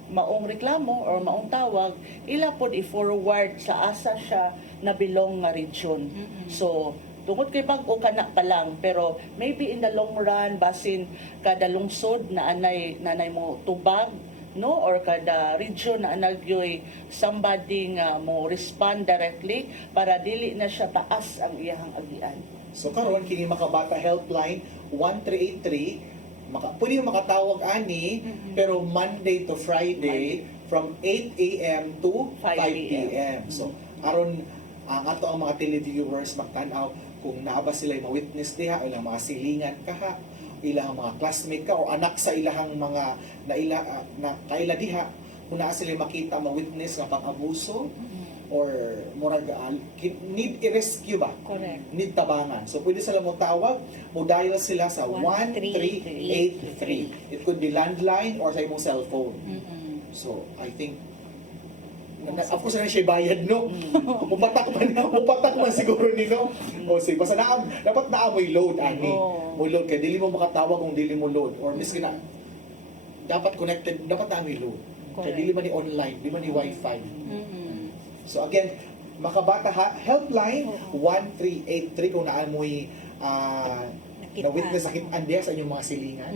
maong reklamo or maong tawag, ila pod i-forward sa asa siya nabilong nga region. So tungod kay bag-o kana pa lang, pero maybe in the long run basin kada lungsod na nanay mo tubag, no, or kada region na nagyoy somebody nga mo respond directly para dili na siya taas ang iyahang agian. So karon kini Makabata Helpline 1383 pwede mo makatawag ani pero Monday to Friday from 8 a.m. to 5 p.m. So aron ang ato ang mga televiewers magtan-aw kung naa ba sila ma-witness diha o ilang mga silingan kaha, ilang mga classmate ka o anak sa ilahang mga na kaila diha kung naa sila makita ma-witness nga pang-abuso or murag need i-rescue ba? Correct. Need tabangan. So pwede sila mo tawag, mo dial sila sa 1383. It could be landline or sa imong cellphone. Mm-mm. So I think of course na siya bayad no. Mupatak man siguro ni no. O sige, basta dapat naamoy load ani. Oo. Mo load kay dili mo makatawag kung dili mo load or miski na dapat connected, dapat naamoy load. Kaya Correct. dili man ni online, dili man ni wifi. Mm-mm. So again, Makabata Helpline 1383 kung naamoy na witness sakit andiya sa inyong mga silingan.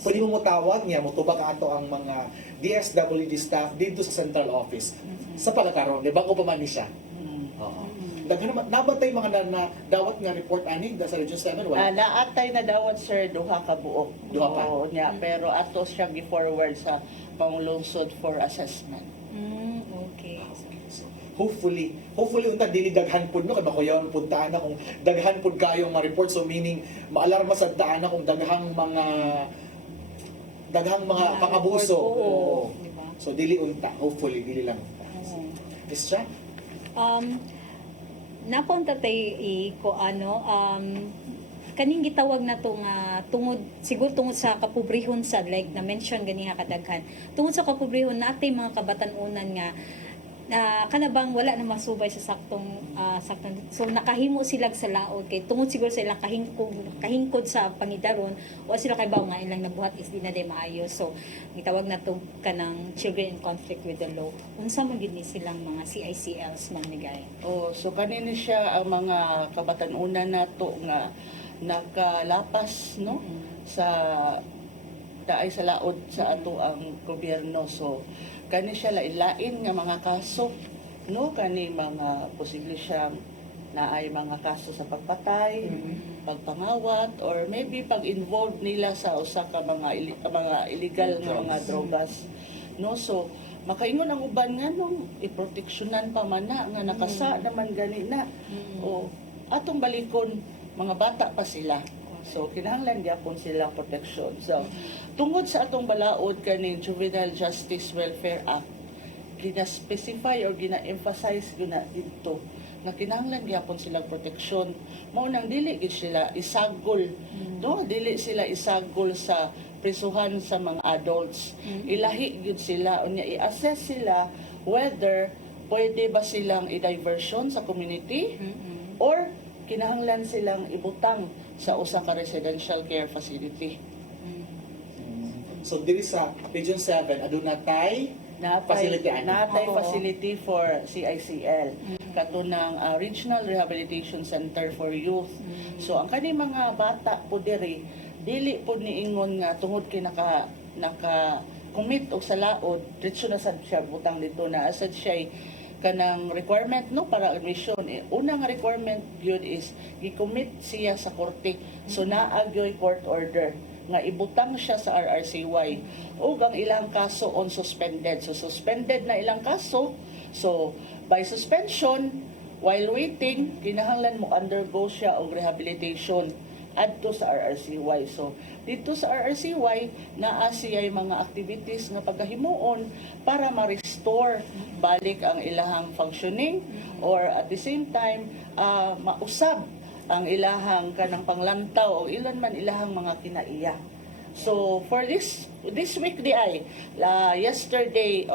Pwede mo tawag niya, mutubag ato ang mga DSWD staff dito sa central office. Sa palakaron, di ba ko pa man ni siya? Oo. Daghan naman, nabatay mga dawat nga report ani sa Region 7 wala. Naatay na dawat sir duha ka buok. Duha pa. Oo, niya, pero ato siya gi-forward sa panglungsod for assessment. Okay. So, hopefully unta dili daghan pud no kay bakuyawan pud taan na kung daghan pud kayo nga report, so meaning maalarma sa taan na kung daghang mga pang-abuso. Oo. Diba? So dili unta, hopefully dili lang unta. Oo. Isra? Napunta tayo ko kaning gitawag na to nga siguro tungod sa kapobrehon sa like na mention ganiha kadaghan. Tungod sa kapobrehon natay mga kabatan-unan nga kanabang wala na masubay sa saktong so nakahimo sila sa laod kay tungod siguro sa ilang kahingkod sa pangidaron o sila kay baw nga ilang nabuhat is di na day maayo, so gitawag na to kanang children in conflict with the law. Unsa man gid ni silang mga CICLs man migay? Oh, so kanini siya ang mga kabatan-unan nato nga nakalapas no sa daay sa laod sa ato ang gobyerno. So kani siya lain-lain nga mga kaso no, kani mga posible siyang naay mga kaso sa pagpatay, pagpangawat, or maybe pag-involved nila sa usa ka mga illegal nga mga drogas no. So makaingon ang uban nga nung iproteksyonan pa man na nga nakasa naman gani na o atong balikon mga bata pa sila. So kinahanglan gyapon sila protection. So tungod sa atong balaod kaning Juvenile Justice Welfare Act, gina-specify or gina-emphasize gina dito nga kinahanglan gyapon silang proteksyon. Mao nang dili gid sila isagol, no? Dili sila isagol sa prisuhan sa mga adults. Ilahi gid sila unya i-assess sila whether pwede ba silang i-diversion sa community or kinahanglan silang ibutang sa usa ka residential care facility. So diri sa Region 7 aduna tay facility ani. Natay Oo. facility for CICL. Katunang Regional Rehabilitation Center for Youth. So ang kani mga bata po diri dili po niingon nga tungod kay naka commit og sa laod diretso na sad siya butang dito na asad siya kanang requirement no para admission. Una nga requirement yun is gi-commit siya sa korte. So naagyoy court order nga ibutang siya sa RRCY o ang ilang kaso on suspended. So suspended na ilang kaso. So by suspension, while waiting, kinahanglan mo undergo siya og rehabilitation adto sa RRCY. So dito sa RRCY naa siya mga activities nga pagkahimuon para ma-restore balik ang ilahang functioning or at the same time mausab ang ilahang kanang panglantaw o ilan man ilahang mga kinaiya. So for this week di ay yesterday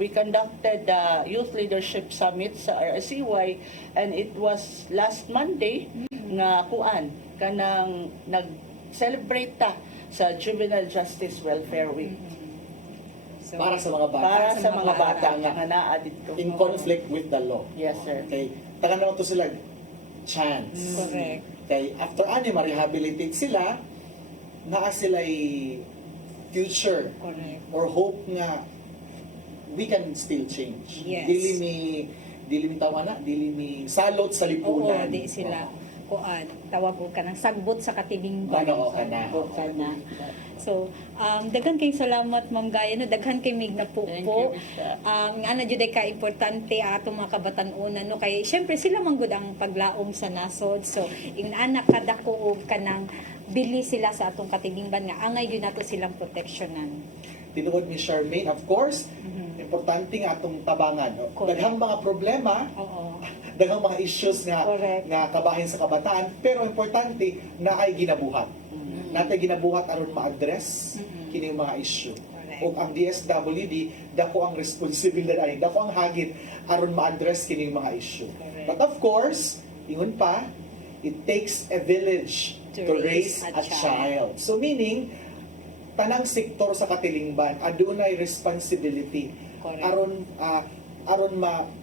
we conducted the Youth Leadership Summit sa RSCY and it was last Monday nga kuan kanang nag-celebrate ta sa Juvenile Justice Welfare Week. So, Para sa mga bata. Para sa mga bata nga nga naa dito. in conflict with the law. Yes, sir. Okay. Taga naman to sila chance. correct. Okay, after ani ma-rehabilitate sila, naa sila future Correct. or hope nga we can still change. Yes. Dili mi tawana, dili mi salot sa Oo, lipunan. di sila kuan tawag ko kanang sagbot sa katibingban. Manoo ka na. Sagbot ka na. So, daghan kay salamat Ma'am Gaya no, daghan kay mig Thank napupo. you, Mr. Nga na jud ka importante atong mga kabatan-unan no kay syempre sila man gud ang paglaom sa nasod. So, ingon anak kadako og kanang bili sila sa atong katilingban nga angay gyud nato silang proteksyonan. Tinuod ni Charmaine, of course, importante nga atong tabangan. No? Correct. Daghang mga problema, Oo. daghang mga issues nga Correct. nga kabahin sa kabataan, pero importante na ay ginabuhat. Natay ginabuhat aron ma-address kining mga issue. Correct. O ang DSWD, dako ang responsibilidad ay dako ang hagit aron ma-address kining mga issue. Correct. But of course, ingon pa, it takes a village to raise a child. So meaning, tanang sektor sa katilingban adunay responsibility Correct. aron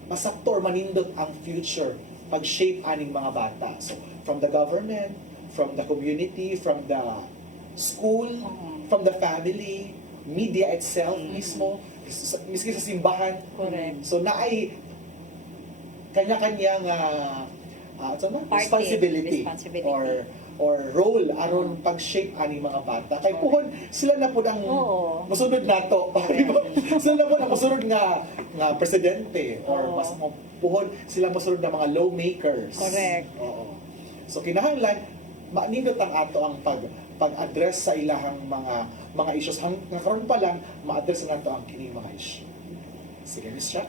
masaktor manindot ang future pag-shape aning mga bata. So from the government, from the community, from the school, from the family, media itself mismo, miski sa simbahan. Correct. So naay kanya-kanyang Parte, responsibility responsibility. or role aron pag-shape aning mga bata. Kay puhon sila na pud ang Oo. musunod nato. Sila na pud ang musunod nga presidente or Oo. mas puhon sila musunod nga mga lawmakers. Correct. Oo. So kinahanglan manindot ang ato ang pag-address sa ilahang mga issues. Karon pa lang ma-address nato ang kining mga issue. Sige, Miss Jack.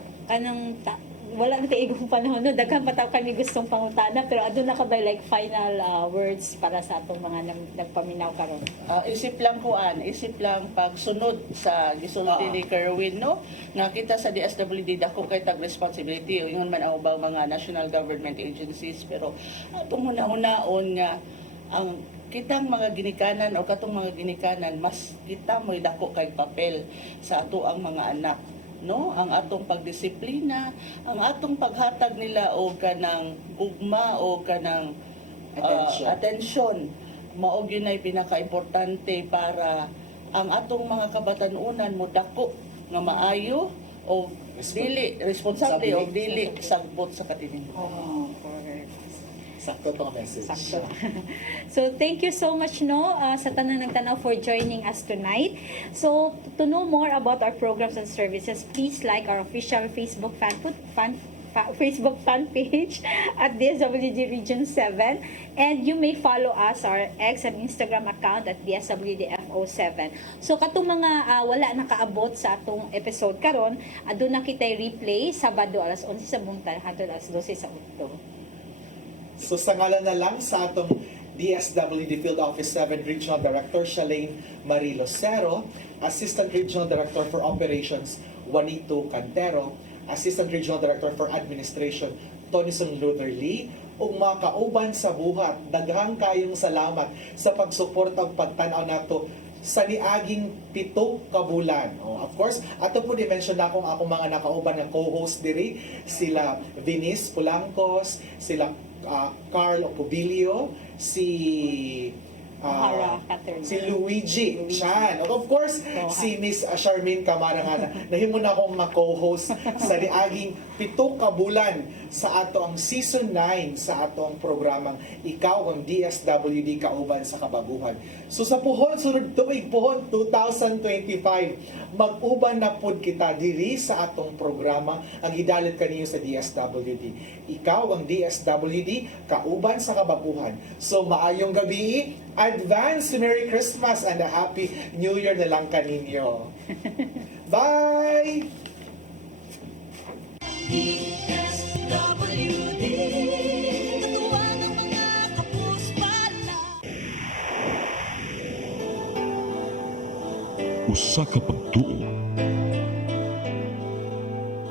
Wala na taigong panahon no, daghan pa taw kami gustong pangutana, pero aduna ka ba like final words para sa atong mga nagpaminaw karon? Isip lang pagsunod sa gisulti ni Kerwin, no? Nga kita sa DSWD dako kay tag responsibility o ingon man ang ubang mga national government agencies, pero atong hunaon nga ang kitang mga ginikanan o katong mga ginikanan mas kita mo'y dako kay papel sa ato ang mga anak, no, ang atong pagdisiplina, ang atong paghatag nila o kanang ugma o kanang atensyon mao gyud ay pinaka-importante para ang atong mga kabatanunan mo dako nga maayo o dili responsable o dili sagbot sa katilingban. Oh, correct. Sakto tong message. Sakto. So, thank you so much, no, sa tanang nagtanaw for joining us tonight. So, to know more about our programs and services, please like our official Facebook Facebook fan page at DSWD Region 7, and you may follow us our X and Instagram account at DSWDFO7. So katong mga wala nakaabot sa atong episode karon, aduna kitay replay Sabado alas 11 sa buntag hangtod alas 12 sa utto. So sa ngalan na lang sa atong DSWD Field Office 7 Regional Director Shalane Marie Locero, Assistant Regional Director for Operations Juanito Cantero, Assistant Regional Director for Administration Tonison Luther Lee, ug mga kauban sa buhat, daghang kayong salamat sa pagsuporta ug pagtan-aw nato sa niaging 7 ka bulan. Of course, ato po di-mention na akong mga nakauban ng co-host diri, sila Vinice Pulangcos, sila Carl Ocobilio, si Catherine. si Luigi Chan. Of course, si Miss Charmaine Camarangana. Nahimo na akong ma-co-host sa niaging 7 ka bulan sa ato ang season 9 sa atong programang Ikaw ang DSWD Kauban sa Kabaguhan. So sa puhon, sunod tuig puhon 2025, mag-uban na pud kita diri sa atong programa ang gidalit kaniyo sa DSWD. Ikaw ang DSWD Kauban sa Kabaguhan. So maayong gabi, advance Merry Christmas and a Happy New Year na lang kaninyo. Bye! DSWD, katuwang ng mga kapuspala. Usa ka pagtuo